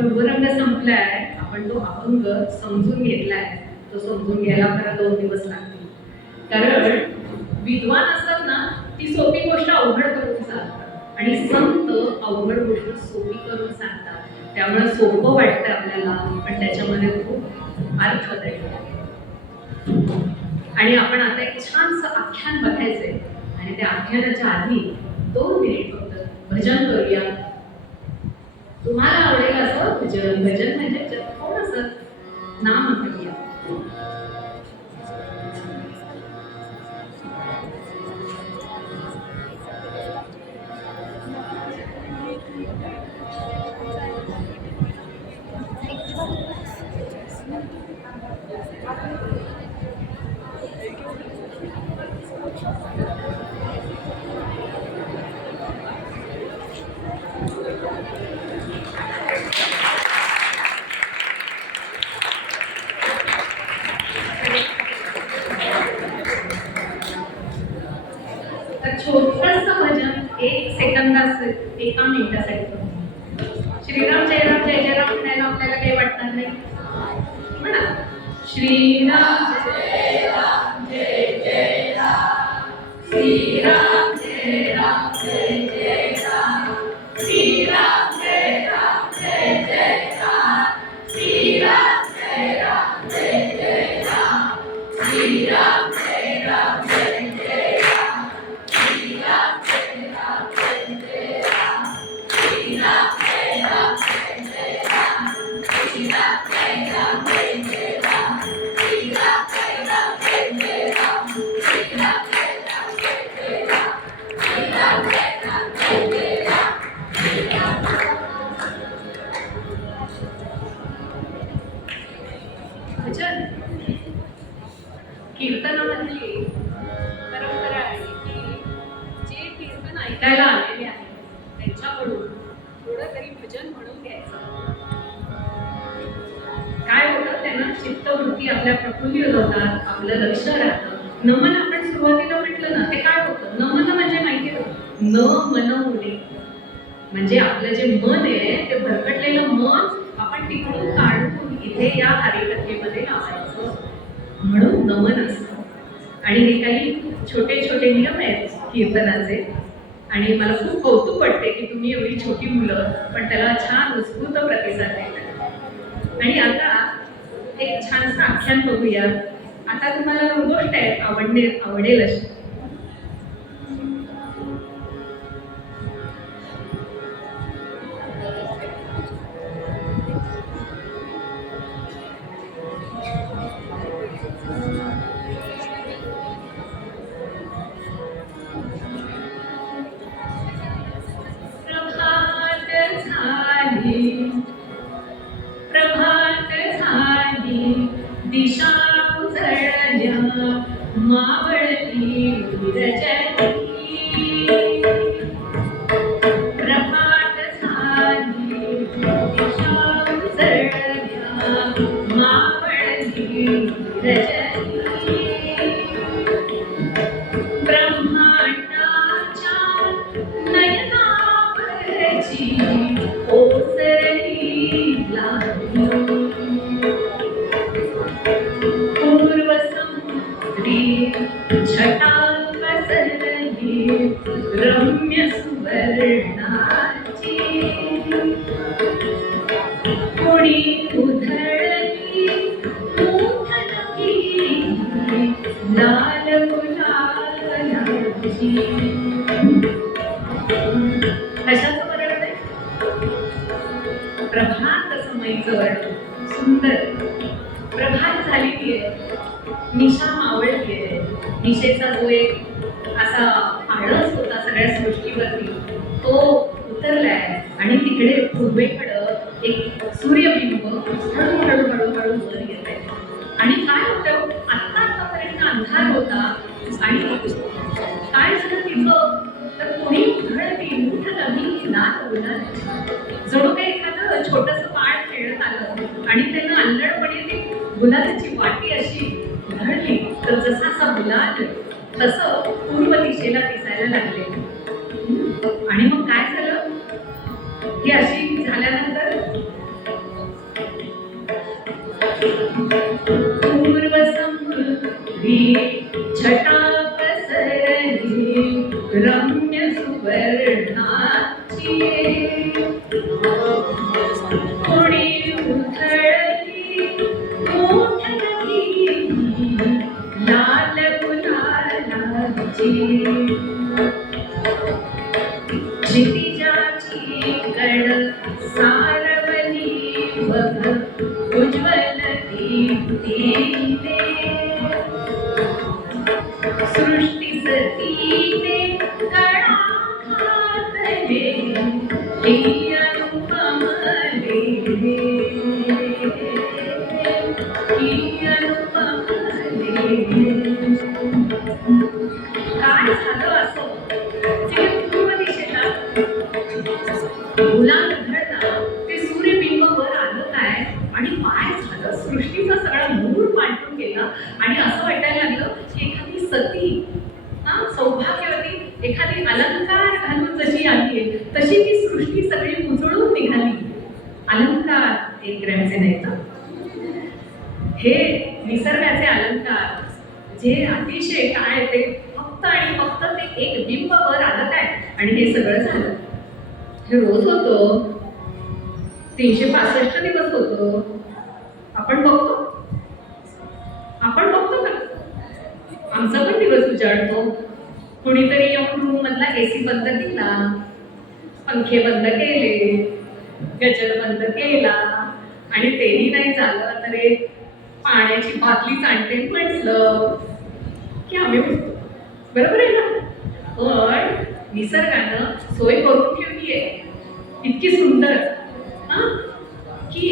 पूर्वरंग संपलाय, आपण तो अभंग समजून घेतलाय. तो समजून घ्यायला खरं 2 दिवस लागतील, कारण विद्वान असतात ना, ती सोपी गोष्ट अवघड करून सांगतात आणि संत अवघड गोष्ट सोपी करून सांगतात. त्यामुळे सोपं वाटतं आपल्याला, पण त्याच्यामध्ये खूप अर्थ आहे. आणि आपण आता एक छानसं आख्यान बघायचंय आणि त्या आख्यानाच्या आधी 2 मिनिट फक्त भजन करूया. तुम्हाला आवडेल असं भजन. भजन म्हणजे थोडंसं नाम करूया. छोटंसं भजन 1 सेकंदाचं, 1 मिनिटासाठी. श्रीराम जय राम जय जय राम म्हणायला आपल्याला काही वाटणार नाही. म्हणा, श्रीराम जय राम जय जय राम, श्रीराम जय राम जय जय राम, श्रीराम जय राम जय जय राम, श्रीराम जय राम जय जय राम, श्रीराम जय राम जय जय राम, श्रीराम जय राम जय जय राम, श्रीराम जय राम जय जय राम, श्रीराम जय राम जय जय राम, श्रीराम कीर्तनामधली परंपरा आहे की जे कीर्तन ऐकायला आलेले आहेत त्यांच्याकडून थोडं तरी भजन म्हणून घ्यायचं. काय होतं, त्यांना चित्तवृत्ती आपल्या प्रफुल्लित होतात, आपलं लक्ष राहतं. नमन आपण सुरुवातीला म्हटलं ना, ते काय होतं? नमन म्हणजे माहिती आहे, न मन मुले, म्हणजे आपलं जे मन आहे ते भरकटलेलं मन आपण तिकडून काढून इथे या हरिकथेमध्ये लावायचं, म्हणून नमन असतं. आणि हे काही छोटे छोटे नियम आहेत कीर्तनाचे, आणि मला खूप कौतुक वाटते की तुम्ही एवढी छोटी मुलं पण त्याला छान उत्स्फूर्त प्रतिसाद देतात. आणि आता एक छानसं आख्यान बघूया. आता तुम्हाला गोष्ट आहे आवडेल अशी. प्रभात झाली दिशा उजळल्या, मावळली विरजली. प्रभात झाली दिशा उजळल्या, मावळली विरजली. ब्रह्मांडाच्या नयनावरची ओसरली लागली. पूर्वसमुद्री छटा पसरली रम्य सुवर्णाची. कोणी उधळली मोठली लाल गुलालाची. कशाचं वर्णन आहे? प्रभात समयीचं वर्णन. सुंदर प्रभात झालेली आहे, निशा मावळली आहे. निशेचा जो एक असा आळस होता सगळ्या सृष्टीवरती तो उतरलाय, आणि तिकडे पूर्वेकडं एक सूर्यबिंब हळूहळू हळूहळू वर येत आहे. आणि काय होतं, आतापर्यंत अंधार होता, आणि काय झालं तिथं, तर कोणी उधळली उठली लाल गुलालाची. जणू काही एखादं छोटंसं बाळ खेळत आलं आणि त्यांना अल्लडपणे ती गुलालाची वाटी अशी उधळली, तर जसा असा गुलाल तसं पूर्व दिशेला दिसायला लागले. आणि मग काय झालं, ही अशी झाल्यानंतर पूर्व समुद्री छटा पसरली रम्य सुवर्णाची. कोणी उधळली मोठली लाल गुलालाची. क्षितिजाची कण सारवली बघ उज्ज्वल दीप्तीने. सृष्टी सतीने कणा घातले ही अनुपम लीले. ही अनुपम लीले. काय झालं असं, जे पूर्व दिशेला गुलाल उधळला, ते सूर्यबिंब वर आलं काय, आणि काय झालं, सृष्टीचा सगळा मूळ पालटून गेला. आणि असं वाटायला लागलं की एखादी सती सौभाग्यवती एखादी अलंकार घालून जशी आली तशी ती सृष्टी सगळी उजळून निघाली. अलंकार एक ग्रहाचे नाहीत, हे निसर्गाचे अलंकार जे अतिशय काय ते फक्त आणि फक्त ते एक बिंब वर आलं काय, आणि हे सगळं झालं. हे रोज होतो, 365 दिवस होतो. आपण बघतो का? आमचा पण दिवस उजाडतो. कुणीतरी येऊन रूम मधला एसी बंद केला, पंखे बंद केले, गजर बंद केला, आणि तेही नाही झालं तर एक पाण्याची बाटली सांडते म्हटलं की आम्ही उठतो. बरोबर आहे ना? पण निसर्गानं सोय करून ठेवली आहे इतकी सुंदर की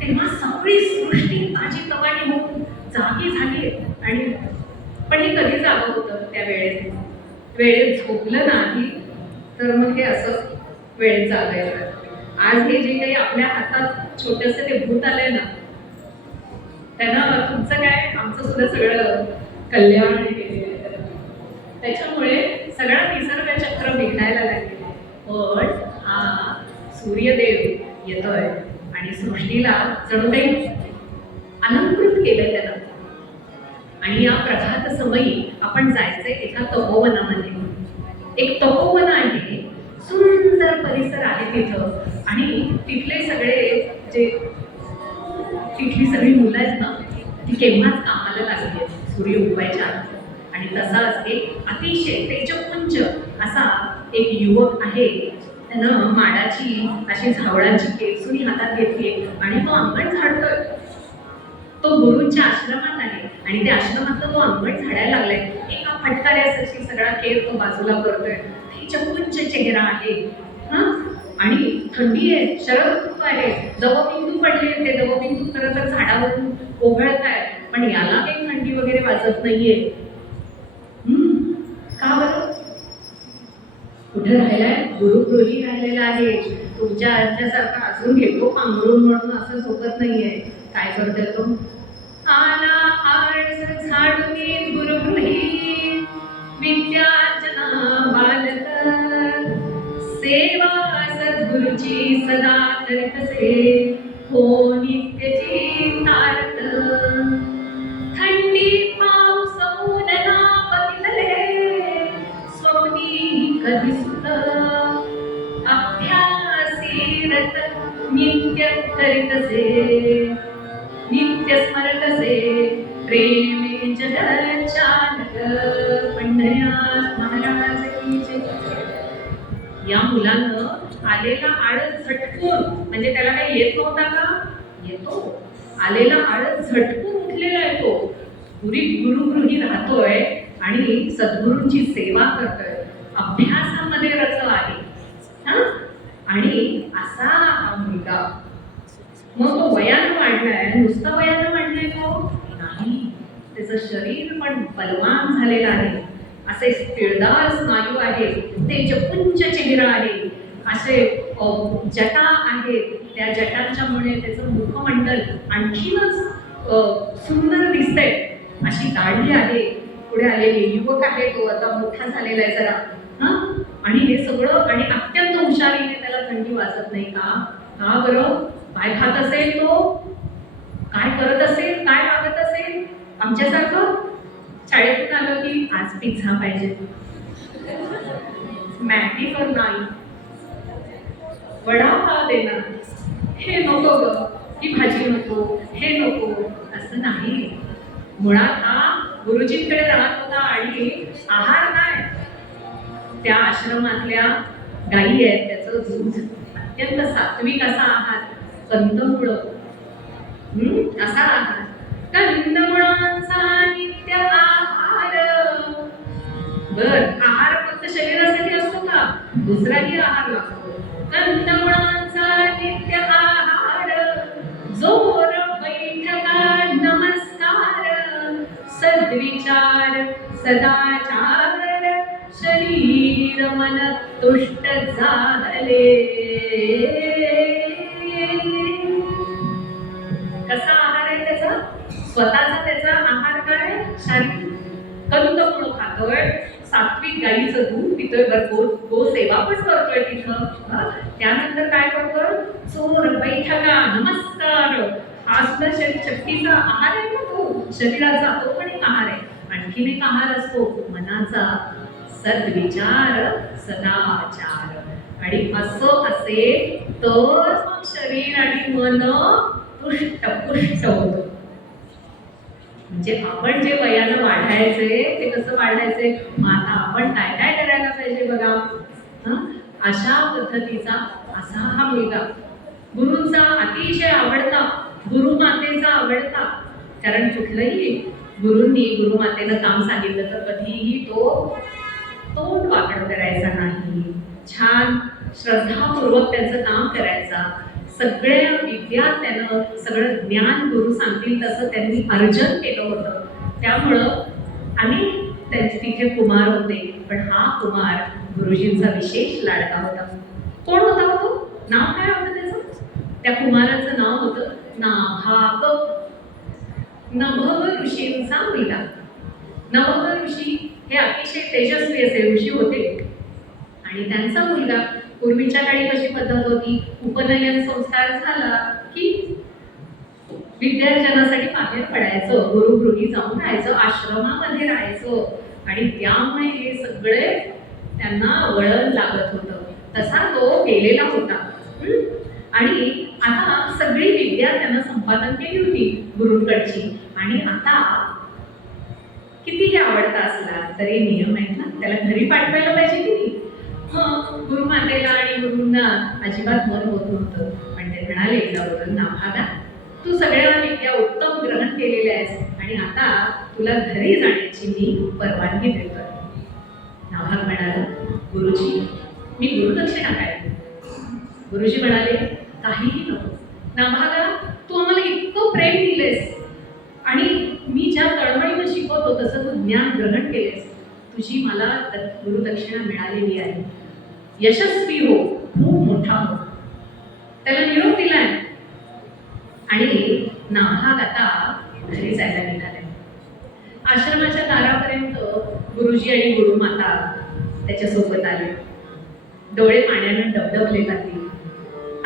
तेव्हा सगळी सृष्टी ताजी तवानी होऊन जागी झाली आणि हे कधी जागं होतं त्या वेळेत? वेळेत झोपलं नाही तर मग हे असं वेळेत जागायचं. आज हे जे काही आपल्या हातात छोटंसं ते भूत आलंय ना, त्यांना तुमचं काय, आमचं सुद्धा सगळं कल्याण केलेलं आहे. त्याच्यामुळे सगळा निसर्ग चक्र बिघडायला लागले. पण हा सूर्यदेव येतोय आणि सृष्टीला जणू काही अलंकृत केलंय त्यानं. आणि या प्रभात समयी आपण जायचंय एका तपोवनामध्ये. एक तपोवन आहे, सुंदर परिसर आहे तिथं. आणि तिथले सगळे जे तिथली सगळी मुलं आहेत ना, ती केव्हाच कामाला लागली आहेत सूर्य उगवायच्या आधी. आणि तसाच एक अतिशय तेजपुंज असा एक युवक आहे. त्यानं माडाची अशी झावळाची केसुनी हातात घेतली आणि तो अंगण झाडतोय. तो गुरूंच्या आश्रमात आहे आणि त्या आश्रमात तो अंगण झाडायला लागलाय. एका फटकाऱ्यासाठी सगळा केर तो बाजूला करतोय. तेजपुंज चेहरा आहे हा. आणि थंडी आहे, शरद ऋतू आहे, दवबिंदू पडले. ते दवबिंदू खरं तर झाडावरून ओघळत आहे, पण याला काही थंडी वगैरे वाजत नाहीये. का बरं? कुठे राहिलाय? गुरुगृही राहिलेला आहे. तुमच्या आजच्यासारखा अजून घेतो पांघरून म्हणून असं झोपत नाहीये. काय करते तो? आला आळस झाडून गुरुगृही, विद्यार्जना बालक, सेवा सद्गुरुची सदा करीतसे, हो नित्यची तारक. थंडी पाऊस ऊन नापतितले, स्वप्नी कधी सुख, अभ्यासी रत नित्य करीतसे, नित्य स्मरतसे, प्रेमे जगत चालक. पंढऱ्यात महाराज की जय. या मुलानं आलेला आळस झटकून, म्हणजे त्याला काही येत नव्हता का? येतो. आलेला आळस झटकून उठलेला आहे तो. गुरुगृही राहतोय आणि सद्गुरूंची सेवा करतोय, अभ्यासामध्ये रस आहे हा. आणि असा हा मुलगा, मग तो वयानं वाढलाय. नुसता वयानं वाढलाय तो नाही, त्याचं शरीर पण बलवान झालेलं आहे. असे पिळदार स्नायू आहे, तेजपुंज चेहरा आहे, असे जटा आहेत. त्या जटांच्यामुळे त्याचं मुखमंडल आणखीनच सुंदर दिसतंय. अशी दाढी आहे. पुढे आलेले युवक आहे, तो आता मोठा झालेला आहे जरा हा. आणि हे सगळं, आणि अत्यंत हुशारीने त्याला थंडी वाजत नाही का? का बरं? काय खात असेल तो? काय करत असेल? काय वागत असेल? आमच्यासारखं शाळेतून आलं की आज पिझ्झा पाहिजे, मॅगी कर नाही, वडापाव देणार, हे नको ग, ही भाजी नको, हे नको, असं नाही. मुळात हा गुरुजींकडे राहत होता आणि आहार काय? त्या आश्रमातल्या गायी आहेत, त्याचं दूध अत्यंत सात्विक असा आहार, कंदमुळं असा आहार, कंदमुळांचा नित्य आहार. बर, आहार फक्त शरीरासाठी असतो का? दुसराही आहार लागतो. कंदमुळांचा नित्य आहार, जोर बैठका नमस्कार, सद्विचार सदाचार, शरीर मन तुष्ट झाले. कसा आहार आहे त्याचा? स्वतःचा त्याचा आहार काय? शारीरिक. कंदमुळं खातोय, सात्विक गाईचं दूध पितोय, गो सेवा पण करतोय तिथं. त्यानंतर काय करतोय? चोर बैठका नमस्कार. हा सुद्धा शक्तीचा आहार आहे ना तो, शरीराचा तो पण एक आहार आहे. आणखीन एक आहार असतो मनाचा, सद्विचार सदाचार. आणि असं असेल तर मग शरीर आणि मन पुष्ट होतं. म्हणजे आपण जे वयानं वाढायचे ते कसं वाढायचे, मग आता आपण काय काय करायला पाहिजे बघा. अशा पद्धतीचा असा हा मुलगा, गुरूंचा अतिशय आवडता, गुरुमातेचा आवडता. कारण कुठलंही गुरूंनी गुरुमातेनं काम सांगितलं तर कधीही तो तोंड वाकड करायचा नाही. छान श्रद्धापूर्वक त्यांचं काम करायचा. सगळ्या विद्या त्यानं, सगळं ज्ञान गुरु सांगतील तसं त्यांनी अर्जन केलं होतं. त्यामुळं आणि त्यांचे तिथे कुमार होते, पण हा कुमार गुरुजींचा विशेष लाडका होता. कोण होता हो तो? नाव काय होतं त्याचं? त्या कुमाराचं नाव होतं नाभाग. नभग ऋषींचा मुलगा. नभग ऋषी हे अतिशय तेजस्वी असे ऋषी होते आणि त्यांचा मुलगा, पूर्वीच्या काळी कशी पद्धत होती, उपनयन संस्कार झाला की विद्यार्जनासाठी बाहेर पडायचं, गुरुगृही जाऊन राहायचं, आश्रमामध्ये राहायचं आणि त्यामुळे हे सगळे त्यांना वळण लागत होतं. तसा तो गेलेला होता. आणि आता सगळी विद्या त्यानं संपादन केली होती गुरुंकडची. आणि आता कितीही आवडता असला तरी नियम आहेत ना, त्याला घरी पाठवायला पाहिजे की नाही. मग गुरुमातेला आणि गुरुंना अजिबात मन होत नव्हतं, पण ते म्हणाले, जाऊन नाभागा, तू सगळ्या विद्या उत्तम ग्रहण केलेल्या आहेस आणि आता तुला घरी जाण्याची मी परवानगी देतोय. नाभाग म्हणाला, गुरुजी, मी गुरुदक्षिणा काय? गुरुजी म्हणाले, काहीही नको. नाभागा, तू आम्हाला इतकं प्रेम दिलेस आणि मी ज्या तळमळीनं शिकवतो तसं तू ज्ञान ग्रहण केलेस, तुझी मला गुरुदक्षिणा मिळालेली आहे. यशस्वी हो, खूप मोठा हो. त्याला निरोप दिलाय आणि नाभाग आता घरी जायला निघाले. आश्रमाच्या दारापर्यंत गुरुजी आणि गुरुमाता त्याच्यासोबत आले. डोळे पाण्यानं डबडबले जातील.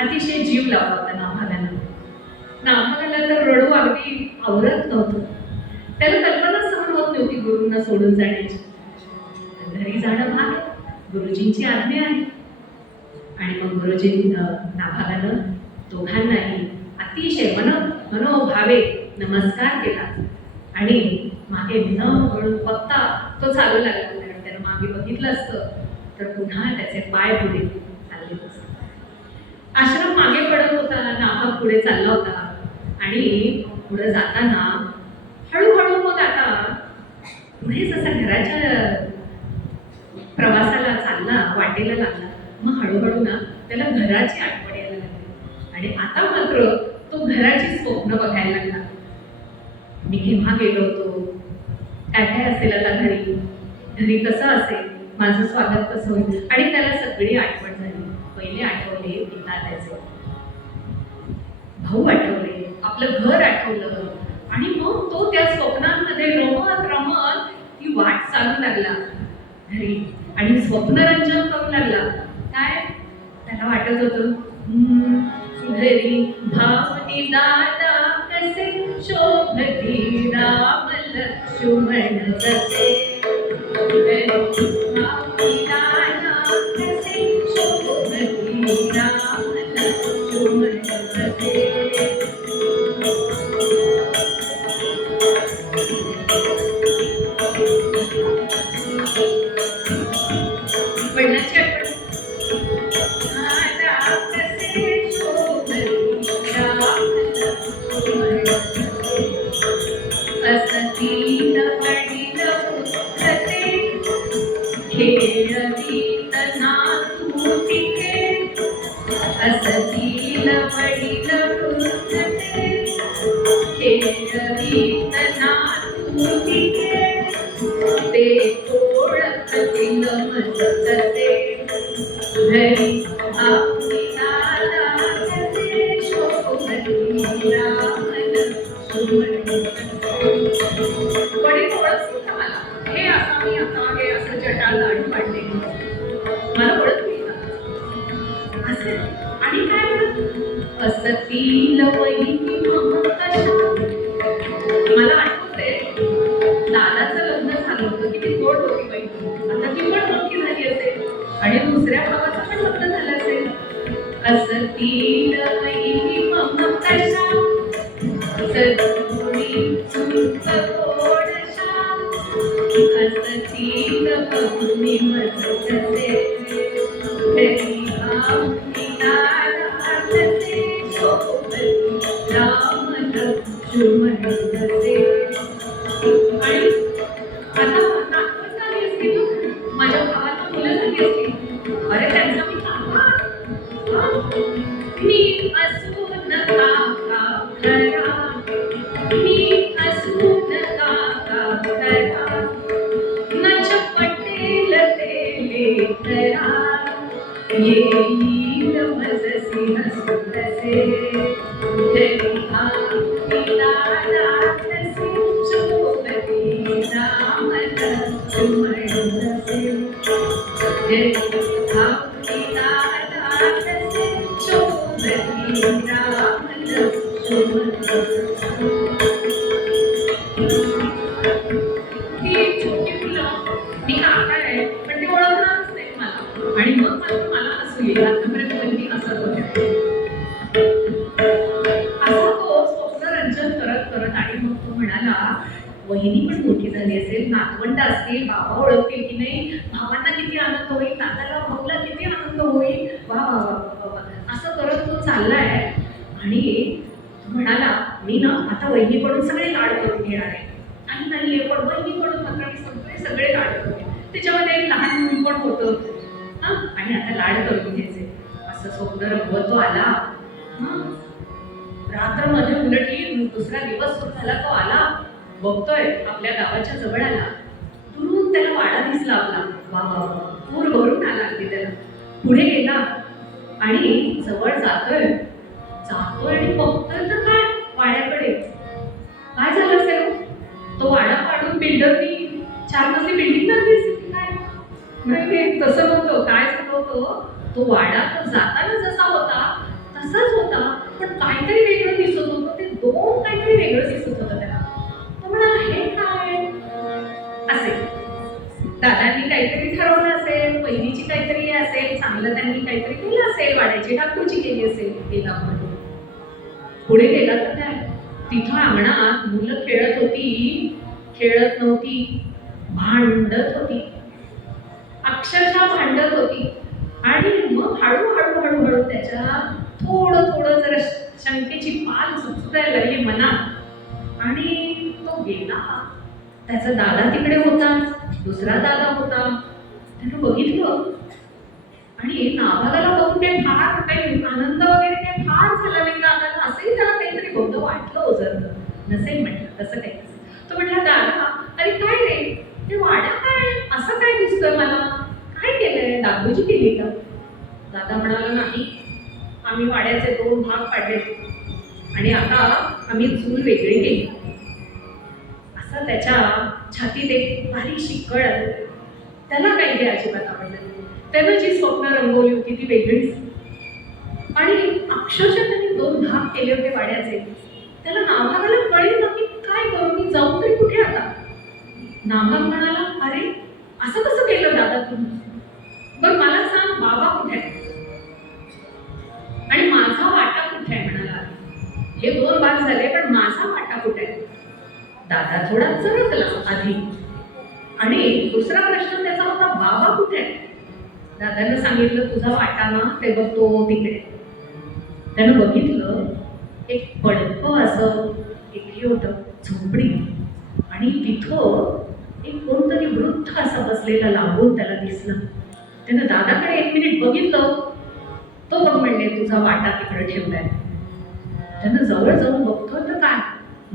अतिशय जीव लावला होता नाभागानं. नाभागाला तर रडू अगदी आवरत नव्हतं. त्याला कल्पना सहन होत नव्हती गुरूंना सोडून जाण्याची. घरी जाणं भाग आहे, गुरुजींची आज्ञा आहे. आणि मग गुरुजी नाभागानं दोघांनाही अतिशय मनोभावे नमस्कार केला आणि मागे न वळून बघता तो चालू लागला. त्यानं मागे बघितलं असतं तर पुन्हा त्याचे पाय पुढे चालले असते. आश्रम मागे पडत होता, नाभाग पुढे चालला होता आणि पुढे जाताना हळूहळू मग आता पुढे जसा घराच्या प्रवासाला चालला, वाटेला लागला, मग हळूहळू ना त्याला घराची आठवण यायला लागली आणि आता मात्र तो घराची स्वप्न बघायला लागला. मी केव्हा गेलो होतो, काय काय असेल आता घरी, घरी कसं असेल, माझं स्वागत कसं होईल, आणि त्याला सगळी आठवण झाली. पहिले आठवले पिता त्याचे, भाऊ आठवले, आपलं घर आठवलं आणि मग तो त्या स्वप्नांमध्ये रमत रमत ती वाट चालू लागला घरी आणि स्वप्नरंजन करू लागला. काय त्याला वाटत होतं, घरी भावनी दादा कसे शोभती राम लक्ष्मण कसे, घरी भावनी दादा कसे शोभती राम लक्ष्मण कसे. वडिलांची आठवण, असतील वडील पुत्रते, खेळवीत नातू तिथे. असतील वडील पुत्रते, खेळवीत नातू तिथे. ते ओळखतील मजकते, घरी आपली दादा कसे शोभती राम लक्ष्मण. वडील ओळखतील का मला? हे असं मी आता हे असं जटाल दाढी वाढले, मला ओळखतील का असे? आणि काय असतील वहिनी मग कशा. मला आठवते दादाचं लग्न झालं होतं, किती गोड होती बहिणी. आता ती पण मोठी झाली असेल आणि दुसऱ्या भावाचं पण लग्न झालं असेल. असतील वहिनी मग कशा, सद्गुणी सुख गोडशा. असतील पत्नी मजकसे, घरी भावनी दादा कसे शोभती राम लक्ष्मण कसे. आणि आता नातवंड झाली असतील, माझ्या भावाला मुलं झाली असतील. अरे त्यांचा मी काका, मी असून काका खरा, मी असून काका खरा. सुमरसे जय भावनीला दातसे शोभती रामल ही छोटी मुलं मी काका आहे पण ते ओळखणारच नाही मला आणि मग मात्र मला हसू येईल आतापर्यंत वहिनी हसत होत्या असं तो स्वप्नरंजन करत करत आणि मग तो म्हणाला वहिनी पण मोठी झाली असेल नातवंड असतील बाबा ओळखतील की नाही भावांना किती आनंद होईल नाताला भाऊला किती आनंद होईल वा वा वा वा असं करत तो चाललाय आणि म्हणाला मी ना आता वहिनीकडून सगळे लाड करून घेणार आहे काही नाहीये पण वहिनीकडून मात्र मी सगळे लाड करून त्याच्यामध्ये एक लहान मुल पण होतं हा आणि आता लाड करून घ्यायचे असं स्वप्न रंगवत तो आला रात्रमध्ये उलटली दुसरा दिवस सुरू झाला तो आला बघतोय आपल्या गावाच्या जवळ आला दुरून त्याला वाडा दिसला आपला वा वा वा पूर भरून आला अगदी त्याला पुढे गेला आणि जवळ जातोय आणि बघतोय तर काय वाड्याकडे काय झालं असेल तो वाडा पाडून बिल्डरनी 4 मजली बिल्डिंग बांधली काय नाही तसं नव्हतं काय झालं होतं तो वाडा तो जाताना जसा होता तसाच होता पण काहीतरी वेगळं दिसत होतं ते दोन काहीतरी वेगळं दिसत होतं त्याला तो म्हणाला हे काय असेल दादांनी काहीतरी ठरवलं असेल पहिलीची काहीतरी असेल चांगलं त्यांनी काहीतरी केलं असेल वाड्याची डाकूची केली असेल गेला म्हणून पुढे गेला तर काय तिथं अंगणात मुलं खेळत नव्हती भांडत होती अक्षरशः भांडत होती आणि मग हळूहळू त्याच्या थोडं जरा शंकेची पाल सुचतायला लागली मनात आणि तो गेला त्याचा दादा तिकडे होता दुसरा दादा होता त्यानं बघितलं आणि नाभागाला बघून काही आनंद वगैरे काही फार झाला नाही दादाला असंही त्याला काहीतरी बहुतं वाटलं ओझरलं नसेल म्हटलं तसं काही तो म्हटला दादा अरे काय रे ते वाडा काय असं काय दिसतोय मला काय केलंय दाबूजी केली का दादा म्हणाला नाही आम्ही वाड्याचे 2 भाग पाडले आणि आता आम्ही चूल वेगळी केली असं त्याच्या छातीत एक बारीकशी कळ त्याला काही हे अजिबात आवडलं त्यानं जी स्वप्न रंगवली होती ती वेगळीच आणि अक्षरशः त्यांनी 2 भाग केले होते वाड्याचे त्याला नाभागाला कळेल ना की काय करू मी जाऊ तरी कुठे आता नाभाग म्हणाला अरे असं कसं केलं दादा तुम्ही बरं मला सांग बाबा कुठे आहे आणि माझा वाटा कुठे आहे म्हणाला हे 2 भाग झाले पण माझा वाटा कुठे आहे दादा थोडा चरकला आधी आणि दुसरा प्रश्न त्याचा होता बाबा कुठे आहे दादानं सांगितलं तुझा वाटा ना ते बघ तो तिकडे त्यानं बघितलं एक पडकं असं एक हे होतं झोपडी आणि तिथं एक कोणतरी वृद्ध असा बसलेला लांबून त्याला दिसलं त्यानं दादाकडे 1 मिनिट बघितलं तो बघ म्हणले तुझा वाटा तिकडे ठेवलाय त्यानं जवळ जाऊन बघतो तर काय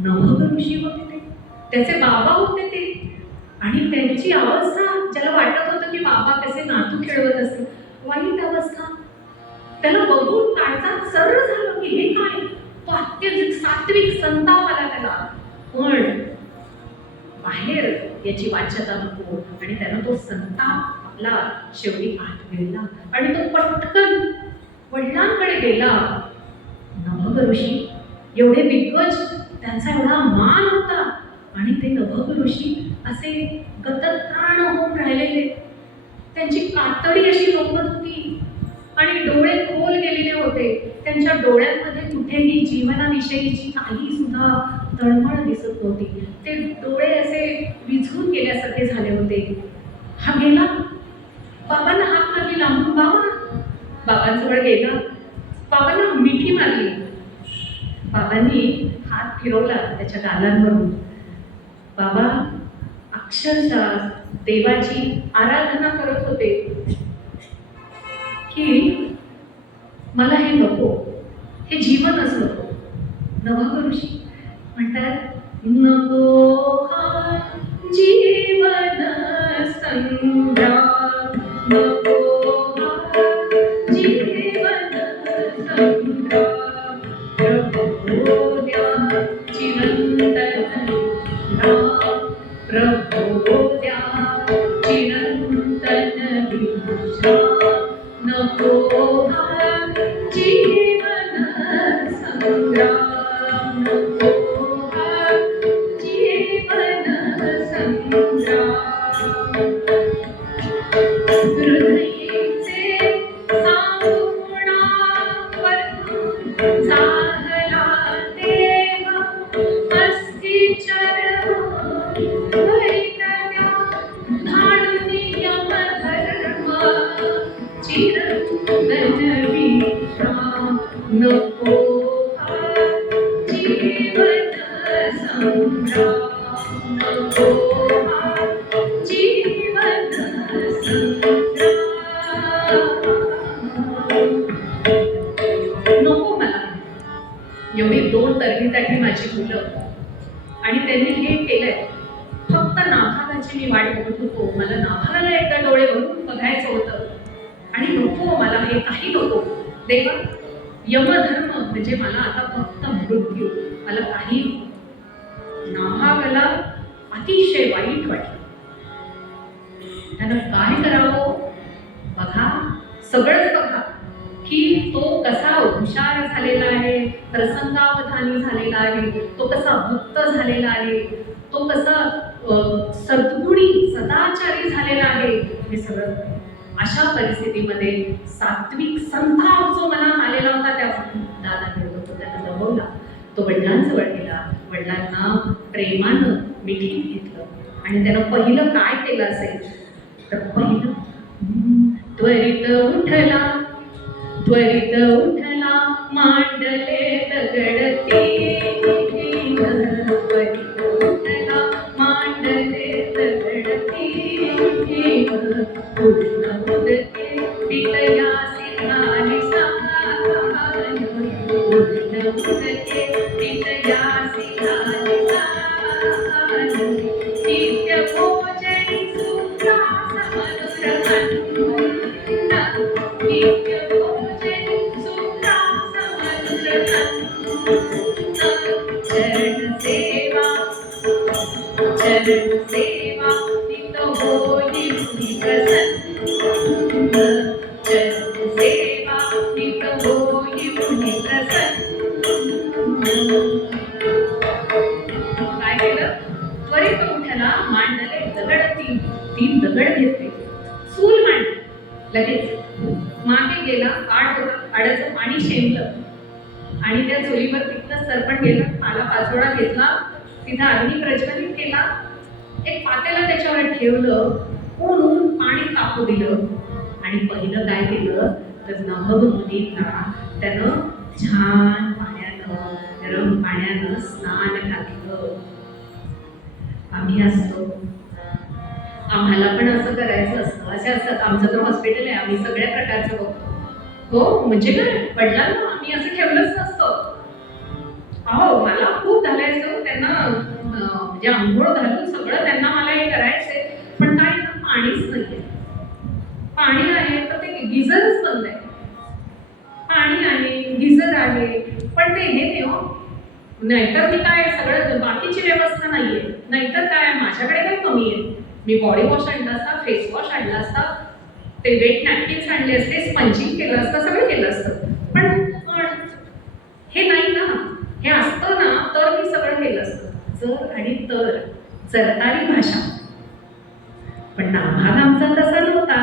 नभग ऋषी होते ते त्याचे बाबा होते ते आणि त्यांची अवस्था ज्याला वाटत होतं की बाबा कसे नातू खेळवत असतील वाईट अवस्था त्याला बघून काळजा सर्व झालं की हे काय तो अत्यंत सात्विक संताप आला त्याला पण बाहेर याची वाच्यता नको आणि त्यानं तो संताप आपला शेवटी आत गेला आणि तो पटकन वडिलांकडे गेला नभग ऋषी एवढे दिग्गज त्यांचा एवढा मान होता आणि ते नभग ऋषी असे गतप्राण होऊन राहिलेले त्यांची कातडी अशी लोंबत होती आणि डोळे खोल गेलेले होते त्यांच्या डोळ्यांमध्ये कुठेही जीवनाविषयीची काही सुद्धा तळमळ दिसत नव्हती ते डोळे असे विझून गेल्यासारखे झाले होते हा गेला बाबांना हात मारली लांबून बाबांजवळ गेला बाबांना मिठी मारली बाबांनी हात फिरवला त्याच्या गालांवरून बाबा अक्षरशः देवाची आराधना करत होते की मला हे नको हे जीवनच नको नभग ऋषी म्हणतात नको हा जीवन संग्राम नको हा जीवन संग्राम प्रभो द्या चिरंतन राम प्रभो द्या हृदयेचे सावणावर जागला देह अस्थिचर वैतव्या धाडून यमधर्म चिरंतन विश्राम नको हा जीवन संग्राम नको हा जीवन नको मला एवढी 2 तरबीजाठी माझी मुलं आणि त्यांनी हे केलंय. फक्त नाभागाची मी वाट बघत होतो. मला नाभागाला एकदा डोळे भरून बघायचं होतं आणि नको मला हे काही नको. देवा यमधर्म म्हणजे मला आता फक्त मृत्यू, मला काही. नाभागाला अतिशय वाईट वाटलं. त्यानं काय करावं बघा, सगळंच बघा की तो कसा हुशार झालेला आहे, प्रसंगावधानी झालेला आहे, तो कसा मुक्त झालेला आहे, तो कसा सद्गुणी सदाचारी झालेला आहे. हे सगळं अशा परिस्थितीमध्ये सात्विक संताप जो मनात आलेला होता त्या दादा होतो त्याला दबवला. तो वडिलांजवळ गेला, वडिलांना प्रेमानं मिठीत घेतलं आणि त्यानं पहिलं काय केलं असेल तर पहिलं त्वरित उठला मांडले दगडती. त्वरित उठला मांडले दगडती. पूर्ण मुदते पितयासी झाली साकार. पूर्ण मुदते पितयासी झाली साकार. नित्य भोजनी सुखास मधुर अन्न. नित्य भोजनी सुखास मधुर अन्न. चरण सेवा नित होई मुनी प्रसन्न. चरण सेवा नित होई मुनी प्रसन्न. काय केलं? त्वरित उठला मांडले दगड. 3 दगड घेतले, चूल मांडली. लगेच मागे गेला, आड होता, आडाचं पाणी शेंगलं आणि त्या चुलीवर तिथलं सरपण गेलं, आला पाचोळा घेतला, तिथं अग्नी प्रज्वलित केला, एक पातेलं त्याच्यावर ठेवलं, ऊन पाणी तापू दिलं आणि पहिलं काय केलं तर नभग मुनींना त्यानं छान पाण्यानं, गरम पाण्यानं स्नान घातलं. आम्ही असतो, आम्हाला पण असं करायचं असतं. असे असतात, आमचं तर हॉस्पिटल आहे, आम्ही सगळ्या प्रकारचं बघतो. हो म्हणजे काय वडिलांना आम्ही असं ठेवलंच नसतं. अहो मला खूप घालायचं त्यांना, म्हणजे आंघोळ घालून सगळं त्यांना मला हे करायचंय, पण काय ना पाणीच नाहीये. पाणी आहे तर ते गिझरच बंद आहे. पाणी आहे, गिझर आहे, पण ते हे नाही हो. नाहीतर मी काय सगळं बाकीची व्यवस्था नाहीये, नाहीतर काय माझ्याकडे काय कमी आहे. मी बॉडी वॉश आणला असता, फेस वॉश आणला असता, ते वेट नॅपकिन्स आणले असते, स्पंजिंग केलं असतं, सगळं केलं असतं. पण हे नाही ना, हे असतं ना तर मी सगळं केलं असतं. जर आणि तर जरतारी भाषा. पण नाभाग आमचा तसा नव्हता.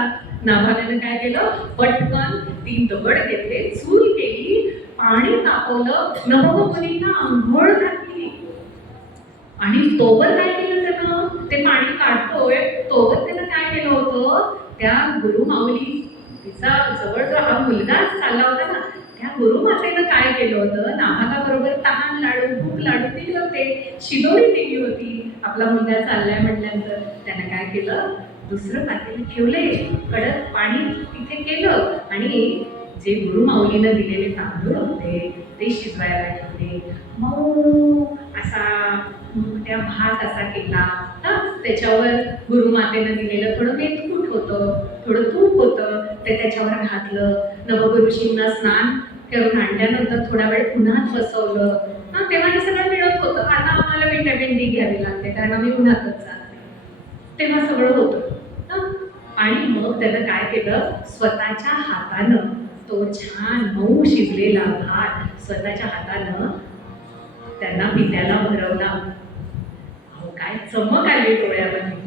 नाभागाने काय केलं, पटकन 3 दगड घेतले, चूल केली, पाणी तापवलं, नभोमुनींना आंघोळ घातली आणि तोवर काय केलं त्यानं, ते पाणी काढतोय तोवर त्यानं काय केलं होतं, त्या गुरुमाऊली तिचा जवळ जो हा मुलगाच चालला होता ना, त्या गुरुमातेनं काय केलं होतं, नाभागाबरोबर तहान लाडू, भूक लाडू दिले होते, शिदोरी दिली होती. आपला मुलगा चाललाय म्हटल्यानंतर त्यानं काय केलं, दुसरं पातेलं ठेवले, कडक पाणी तिथे केलं आणि जे गुरुमाऊलीनं दिलेले तांदूळ होते ते शिजवायला ठेवले. मऊ असा त्या भात असा केला. त्याच्यावर गुरुमातेनं दिलेलं थोडं मेथकूट होतं, थोडं तूप होतं, ते त्याच्यावर घातलं. नवगुरुजींना स्नान करून आणल्यानंतर थोडा वेळ उन्हात बसवलं. तेव्हा हे सगळं मिळत होतं. आता आम्हाला विटॅमिन डी घ्यावी लागते कारण आम्ही उन्हातच जात नाही, तेव्हा सगळं होतं. आणि मग त्यानं काय केलं, स्वतःच्या हातानं तो छान मऊ शिजलेला भात स्वतःच्या हातानं त्यांना पित्याला भरवला. काय चमक आली डोळ्यामध्ये.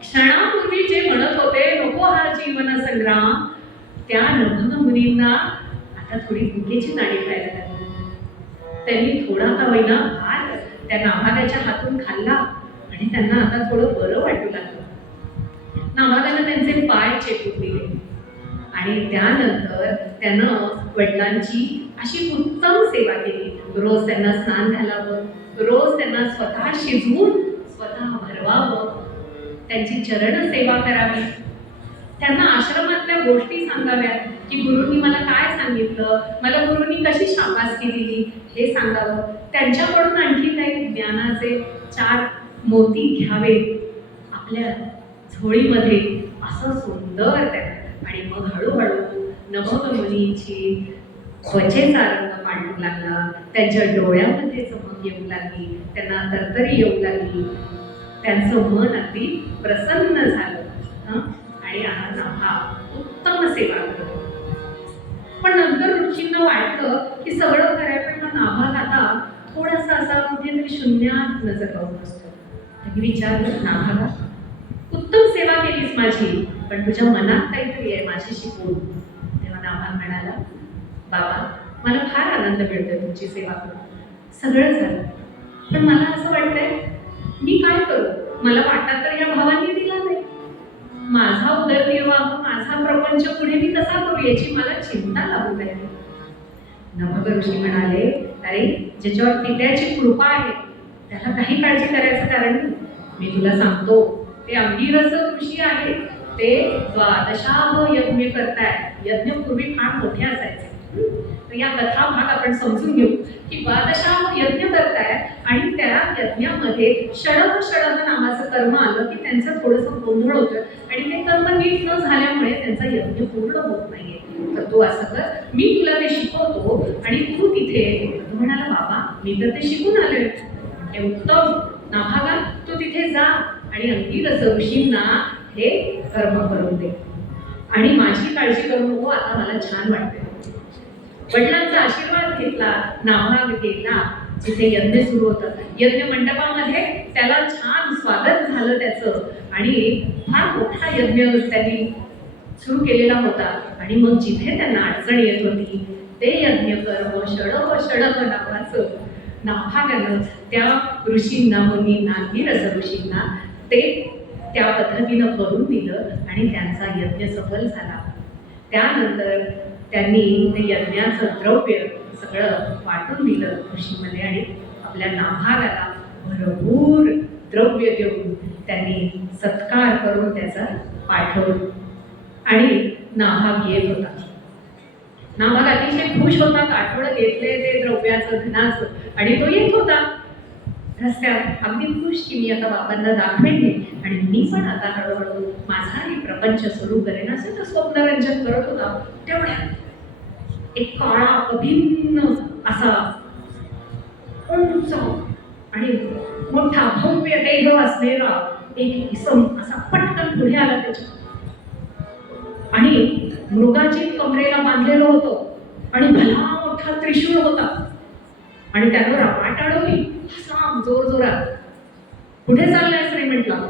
क्षणापूर्वी जे म्हणत होते नको हा जीवन संग्राम, त्या नभग मुनींना आता थोडी भुकेची नाडी खायला लागली. त्यांनी थोडा का होईना भात त्या नाभागाच्या हातून खाल्ला आणि त्यांना आता थोडं बरं वाटू लागलं. नाभागानं त्यांचे पाय चेपून दिले आणि त्यानंतर त्यानं वडिलांची अशी उत्तम सेवा केली. रोज त्यांना स्नान घालावं, रोज त्यांना स्वतः शिजवून स्वतः भरवावं, त्यांची चरण सेवा करावी, त्यांना आश्रमातल्या गोष्टी सांगाव्यात की गुरुंनी मला काय सांगितलं, मला गुरुंनी कशी शाबासकी दिली हे सांगावं, त्यांच्याकडून आणखी काही ज्ञानाचे 4 मोती घ्यावे आपल्या झोळीमध्ये, असं सुंदर त्या. आणि मग हळूहळू नभग मुनींची त्वचेचा रंग मांडू लागला, त्यांच्या डोळ्यामध्ये चमक येऊ लागली, त्यांना तरतरी येऊ लागली, त्यांचं मन अगदी प्रसन्न झालं आणि हा उत्तम सेवा करतो. पण नंतर ऋषींना वाटलं की सगळं खरंय, पण हा नाभाग आता थोडासा असा कुठेतरी शून्यात नजर लावून असतो. त्यांनी विचारलं, नाभागा उत्तम सेवा केलीस माझी, पण तुझ्या मनात काहीतरी आहे माझ्याशी बोल. तेव्हा नाभाग म्हणाला, बाबा मला फार आनंद मिळतोय तुमची सेवा करून, सगळं झालं, पण मला असं वाटतंय मी काय करू, मला वाटा तर या भावांनी दिला नाही, माझा उदरनिर्वाह माझा प्रपंच पुढे मी कसा करू याची मला चिंता लागू लागली. नभग ऋषी म्हणाले, अरे ज्याच्यावर पित्याची कृपा आहे त्याला काही काळजी करायचं कारण नाही. मी तुला सांगतो, ते अंगिरस ऋषी आहे, ते 12 यज्ञ करतायत. यज्ञ पूर्वी फार मोठे असायचे. तर या कथा भाग आपण समजून घेऊ की 12 यज्ञ करतायत आणि त्या यज्ञामध्ये षडह नावाचं कर्म आलं की त्यांचं थोडंसं गोंधळ होतं आणि ते कर्म नीट न झाल्यामुळे त्यांचा यज्ञ पूर्ण होत नाहीये. तर तू असं कर, मी तुला ते शिकवतो आणि तू तिथे. म्हणाला, बाबा मी तर ते शिकून आलोय. हे उत्तम, नाभागा तू तिथे जा आणि अंगिरस ऋषींना हे कर्म करून दे आणि माझी काळजी करू नको, आता मला छान वाटते. वडिलांचा आशीर्वाद घेतला, नाभाग गेला जिथे यज्ञ सुरू होतं. यज्ञ मंडपामध्ये त्याला छान स्वागत झालं त्याचं आणि फार मोठा यज्ञ त्यांनी सुरू केलेला होता. आणि मग जिथे त्यांना अडचण येत होती ते यज्ञ कर्म षडह नावाचं नाभागानं त्या ऋषींना, मुनींना, अंगिरस ऋषींना ते त्या पद्धतीनं करून दिलं आणि त्यांचा यज्ञ सफल झाला. त्यानंतर त्यांनी ते यज्ञाचं द्रव्य सगळं वाटून दिलं ऋषीमध्ये आणि आपल्या नाभागाला भरपूर द्रव्य देऊन त्यांनी सत्कार करून त्याचा पाठवलं. आणि नाभाग येत होता. नाभाग अतिशय खुश होता, आठवडं घेतले ते द्रव्याचं, धनाचं, आणि तो येत होता रस्त्यात अगदी खुश की मी आता बाबांना दाखवेन आणि मी पण आता हळूहळू माझाही प्रपंच सुरू करेन, असं तो स्वप्नरंजन करत होता. तेवढ्यात एक काळा अभिन्न असा उंच आणि मोठा भव्य देह असलेला एक इसम असा पटकन पुढे आला त्याच्या आणि मृगाची कमरेला बांधलेलं होतं आणि भला मोठा त्रिशूळ होता आणि त्यावर वाट अडवली असा जोर जोरात. कुठे चाललायस रे म्हटलं,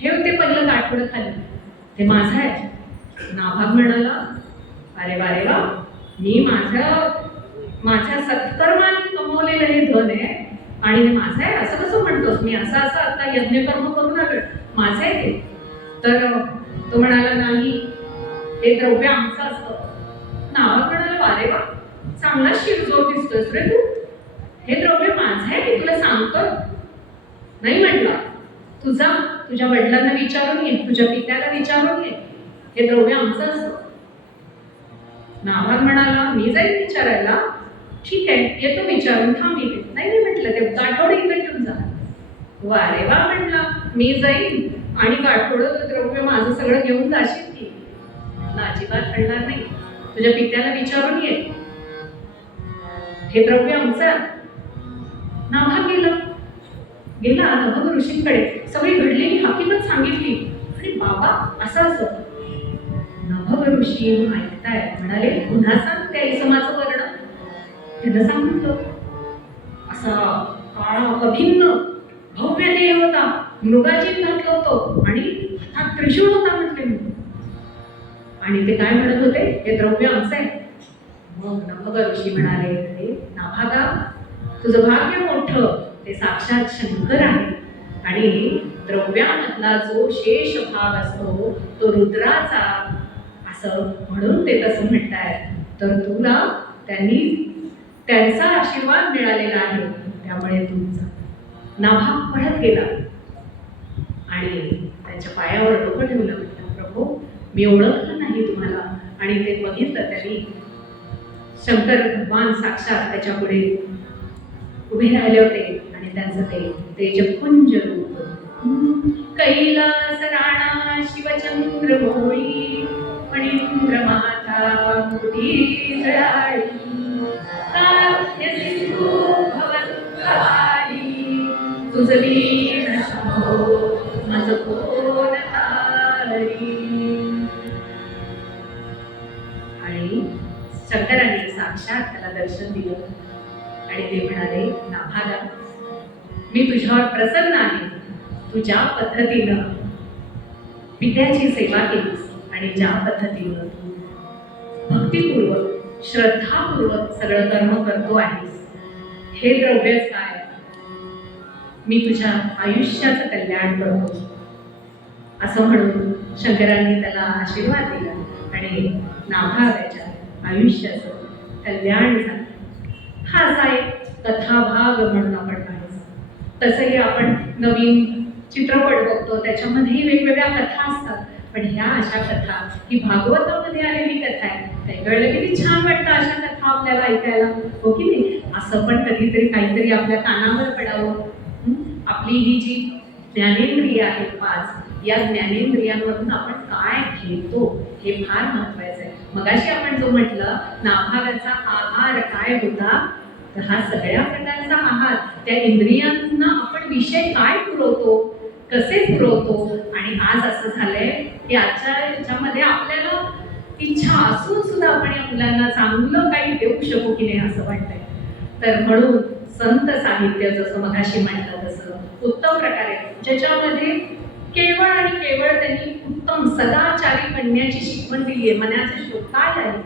ठेव ते पहिलं आठवडं खाली, ते माझं आहे. नाभाग म्हणाला, अरे वा रे वा, मी माझ्या सत्कर्माने कमवलेलं हे धन आहे आणि हे माझं आहे असं कसं म्हणतोस, मी असं आता यज्ञकर्म करून आलोय, माझं आहे ते. तर तो म्हणाला, नाही हे द्रव्य आमचं असतं. नाभाग म्हणाला, वा रे वा, चांगला शिरजोर दिसतोस रे तू, हे द्रव्य माझं आहे मी तुला सांगतो. नाही म्हटला, तुझ्या वडिलांना विचारून ये, तुझ्या पित्याला विचारून ये, हे द्रव्य आमचं असतं. नाभाग म्हणाला, मी जाईल विचारायला. ठीक आहे, येतो विचारून, थांब इथे. नाही म्हटलं, ते गाठोडं इथं ठेवून जा. वा रे वा म्हटला, मी जाईन आणि गाठोडं द्रव्य माझं सगळं घेऊन जाशील की. अजिबात घडणार नाही, तुझ्या पित्याला विचारून ये, हे द्रव्य आमचं. नाभाग गेला नभग ऋषींकडे, सगळी घडलेली हकीकत सांगितली. आणि बाबा असं असं. नभग ऋषी ऐकताय, म्हणाले, पुन्हा सांग त्या इसमाचं वर्णन. त्यानं सांगितलं, असा काळा अभिन्न भव्य देह होता, मृगाची घातलं होतं आणि हातात त्रिशूळ होता म्हटले मी. आणि ते काय म्हणत होते, हे द्रव्य आमचं आहे. मग नभग ऋषी म्हणाले, अरे नाभागा, तुझं भाग्य मोठं, ते साक्षात शंकर आहे. आणि द्रव्यामधला जो शेष भाग असतो तो रुद्राचा, असं म्हणून ते तसं म्हणतायत. तर तुला त्यांचा आशीर्वाद मिळालेला आहे, त्यामुळे तुमचा नाभाग पळत गेला आणि त्यांच्या पायावर डोकं ठेवलं. म्हटलं, प्रभू मी ओळखलं नाही तुम्हाला. आणि ते बघितलं त्यांनी, शंकर भगवान साक्षात त्याच्या पुढे उभे राहिले होते आणि त्यांचं ते तेजपुंज रूप. कैलास राणा शिवचंद्र भोळी, मणिंद्र माता मुठी जळाळी, काव्य सिंधू भवत्काली, तुझवी नशो मज कोण तारी. आणि शंकरांनी साक्षात त्याला दर्शन दिलं आणि ते म्हणाले, नाभागा, मी तुझ्यावर प्रसन्न आहे. तू ज्या पद्धतीनं पित्याची सेवा केलीस आणि ज्या पद्धतीनं तू भक्तिपूर्वक श्रद्धापूर्वक सगळं कर्म करतो आहेस, हे द्रव्यच काय, मी तुझ्या आयुष्याचं कल्याण करतो. असं म्हणून शंकरांनी त्याला आशीर्वाद दिला आणि नाभागाच्या आयुष्याचं कल्याण झालं. हा असा एक कथाभाग म्हणून आपण पाहायचं. तसंही आपण नवीन चित्रपट बघतो, त्याच्यामध्येही वेगवेगळ्या कथा असतात. पण ह्या अशा कथा, ही भागवतामध्ये आलेली कथा आहे. काही वेळेला किती छान वाटतं अशा कथा आपल्याला ऐकायला, हो की नाही? असं पण कधीतरी काहीतरी आपल्या कानावर पडावं. आपली ही जी ज्ञानेंद्रिय आहेत 5, या ज्ञानेंद्रियांमधून आपण काय घेतो हे फार महत्वाचं आहे. मगाशी आपण जो म्हटलं नाभागाचा आहार काय होता, तर हा सगळ्या प्रकारचा आहार, त्या इंद्रियांना आपण विषय काय पुरवतो, कसे पुरवतो. आणि आज असं झालंय की आजच्या याच्यामध्ये आपल्याला इच्छा असून सुद्धा आपण या मुलांना चांगलं काही देऊ शकू की नाही असं वाटतंय. तर म्हणून संत साहित्य जसं मगाशी म्हटलं तसं उत्तम प्रकारे, ज्याच्यामध्ये केवळ आणि केवळ त्यांनी उत्तम सदाचारी कन्याची शिकवण दिली आहे. मनाचे श्लोक काय आहे,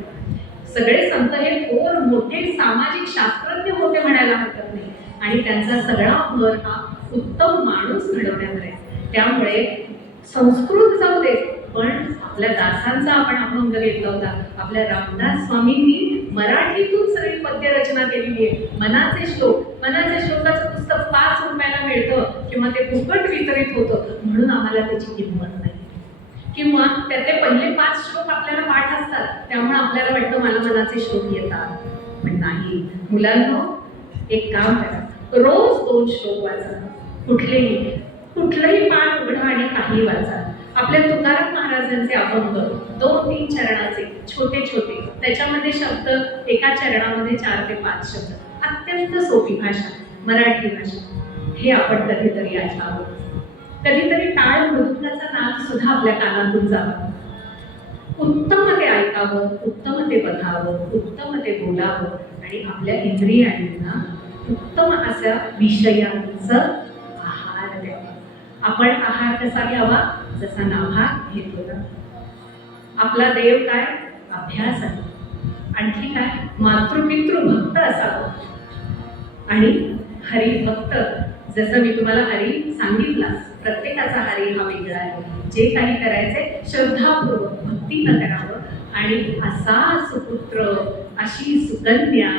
सगळे संत हे थोर मोठे सामाजिक शास्त्रज्ञ होते म्हणायला हरकत नाही. आणि त्यांचा सगळा भर हा उत्तम माणूस घडवण्यावर आहे. त्यामुळे संस्कृत जाऊ दे, पण आपल्या दासांचा आपण अभंग घेतला होता. आपल्या रामदास स्वामींनी मराठीतून सगळी पद्यरचना केलेली आहे. मनाचे श्लोकाचं पुस्तक 5 रुपयाला मिळतं किंवा ते फुकट वितरित होतं, म्हणून आम्हाला त्याची किंमत नाही. किंवा त्यातले पहिले 5 श्लोक आपल्याला पाठ असतात, त्यामुळे आपल्याला वाटतं मला मनाचे श्लोक येतात. पण नाही मुलांनो, एक काम करा, रोज 2 श्लोक वाचा. कुठलंही पाठ उघडा आणि काही वाचा. आपल्या तुकाराम महाराजांचे अभंग 2-3 चरणाचे छोटे छोटे, त्याच्यामध्ये शब्द एका चरणामध्ये 4 ते 5 शब्द, अत्यंत सोपी भाषा, मराठी भाषा. हे आपण कधीतरी ऐकावं. कधीतरी टाळ मृदुंगाचा नाद सुद्धा आपल्या कानातून जावं. उत्तम ते ऐकावं, उत्तम ते बघावं, उत्तम ते बोलावं आणि आपल्या इंद्रियांना उत्तम अशा विषयांचं आहार द्यावा. आपण आहार कसा घ्यावा, जसा नाभाग घेत होता. आपला देव काय, अभ्यास आहे. आणखी काय, मातृपितृ भक्त असावं. आणि हरिभक्त, जसं मी तुम्हाला हरी सांगितला, प्रत्येकाचा हरी हा वेगळा आहे. जे काही करायचे श्रद्धापूर्वक भक्तीनं करावं. आणि असा सुपुत्र, अशी सुकन्या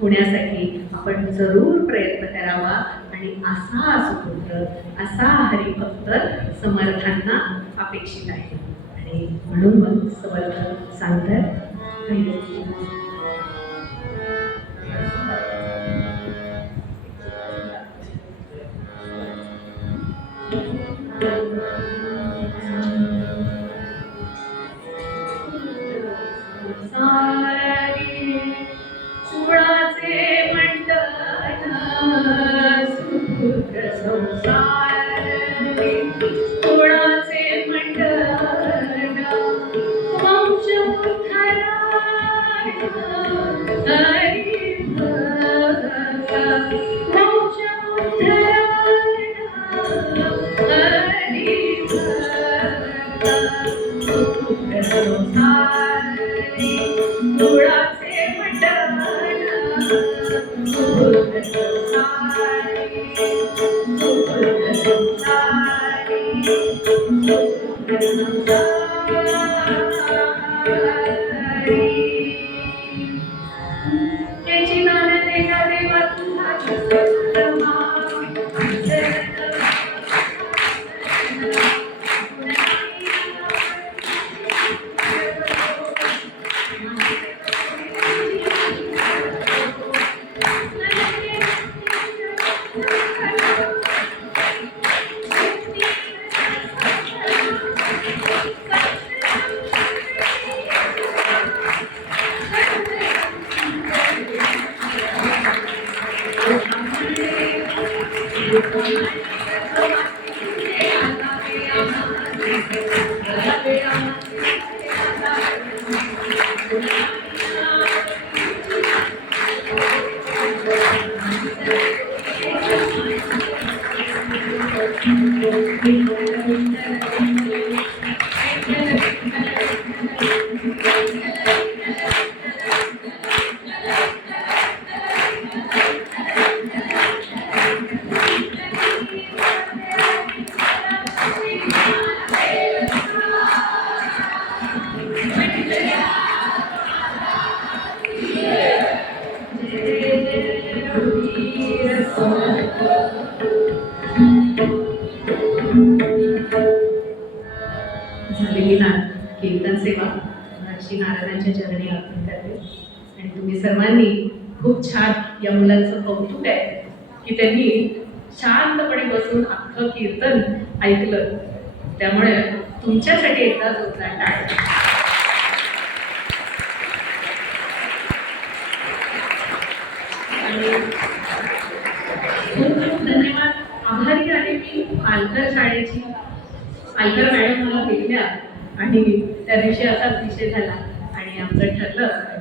होण्यासाठी आपण जरूर प्रयत्न करावा. आणि असा सुपुत्र, असा हरिभक्त समर्थांना अपेक्षित आहे. आणि म्हणून मग समर्थ सांगतात, त्याची नाना देवा देवा तुझा झालेली कीर्तन सेवा श्री नारायणांच्या चरणी अर्पण करते. आणि तुम्ही सर्वांनी खूप छान या मुलांचं कौतुक आहे की त्यांनी शांतपणे बसून अख्खं कीर्तन ऐकलं. त्यामुळे तुमच्यासाठी एकदा जोरदार टाळ्या. आणि खूप खूप धन्यवाद. आभारी आहे मी पालघर शाळेची. पालघर मॅडम मला भेटल्या आणि त्या दिवशी असाच विषय झाला आणि आमचं ठरलं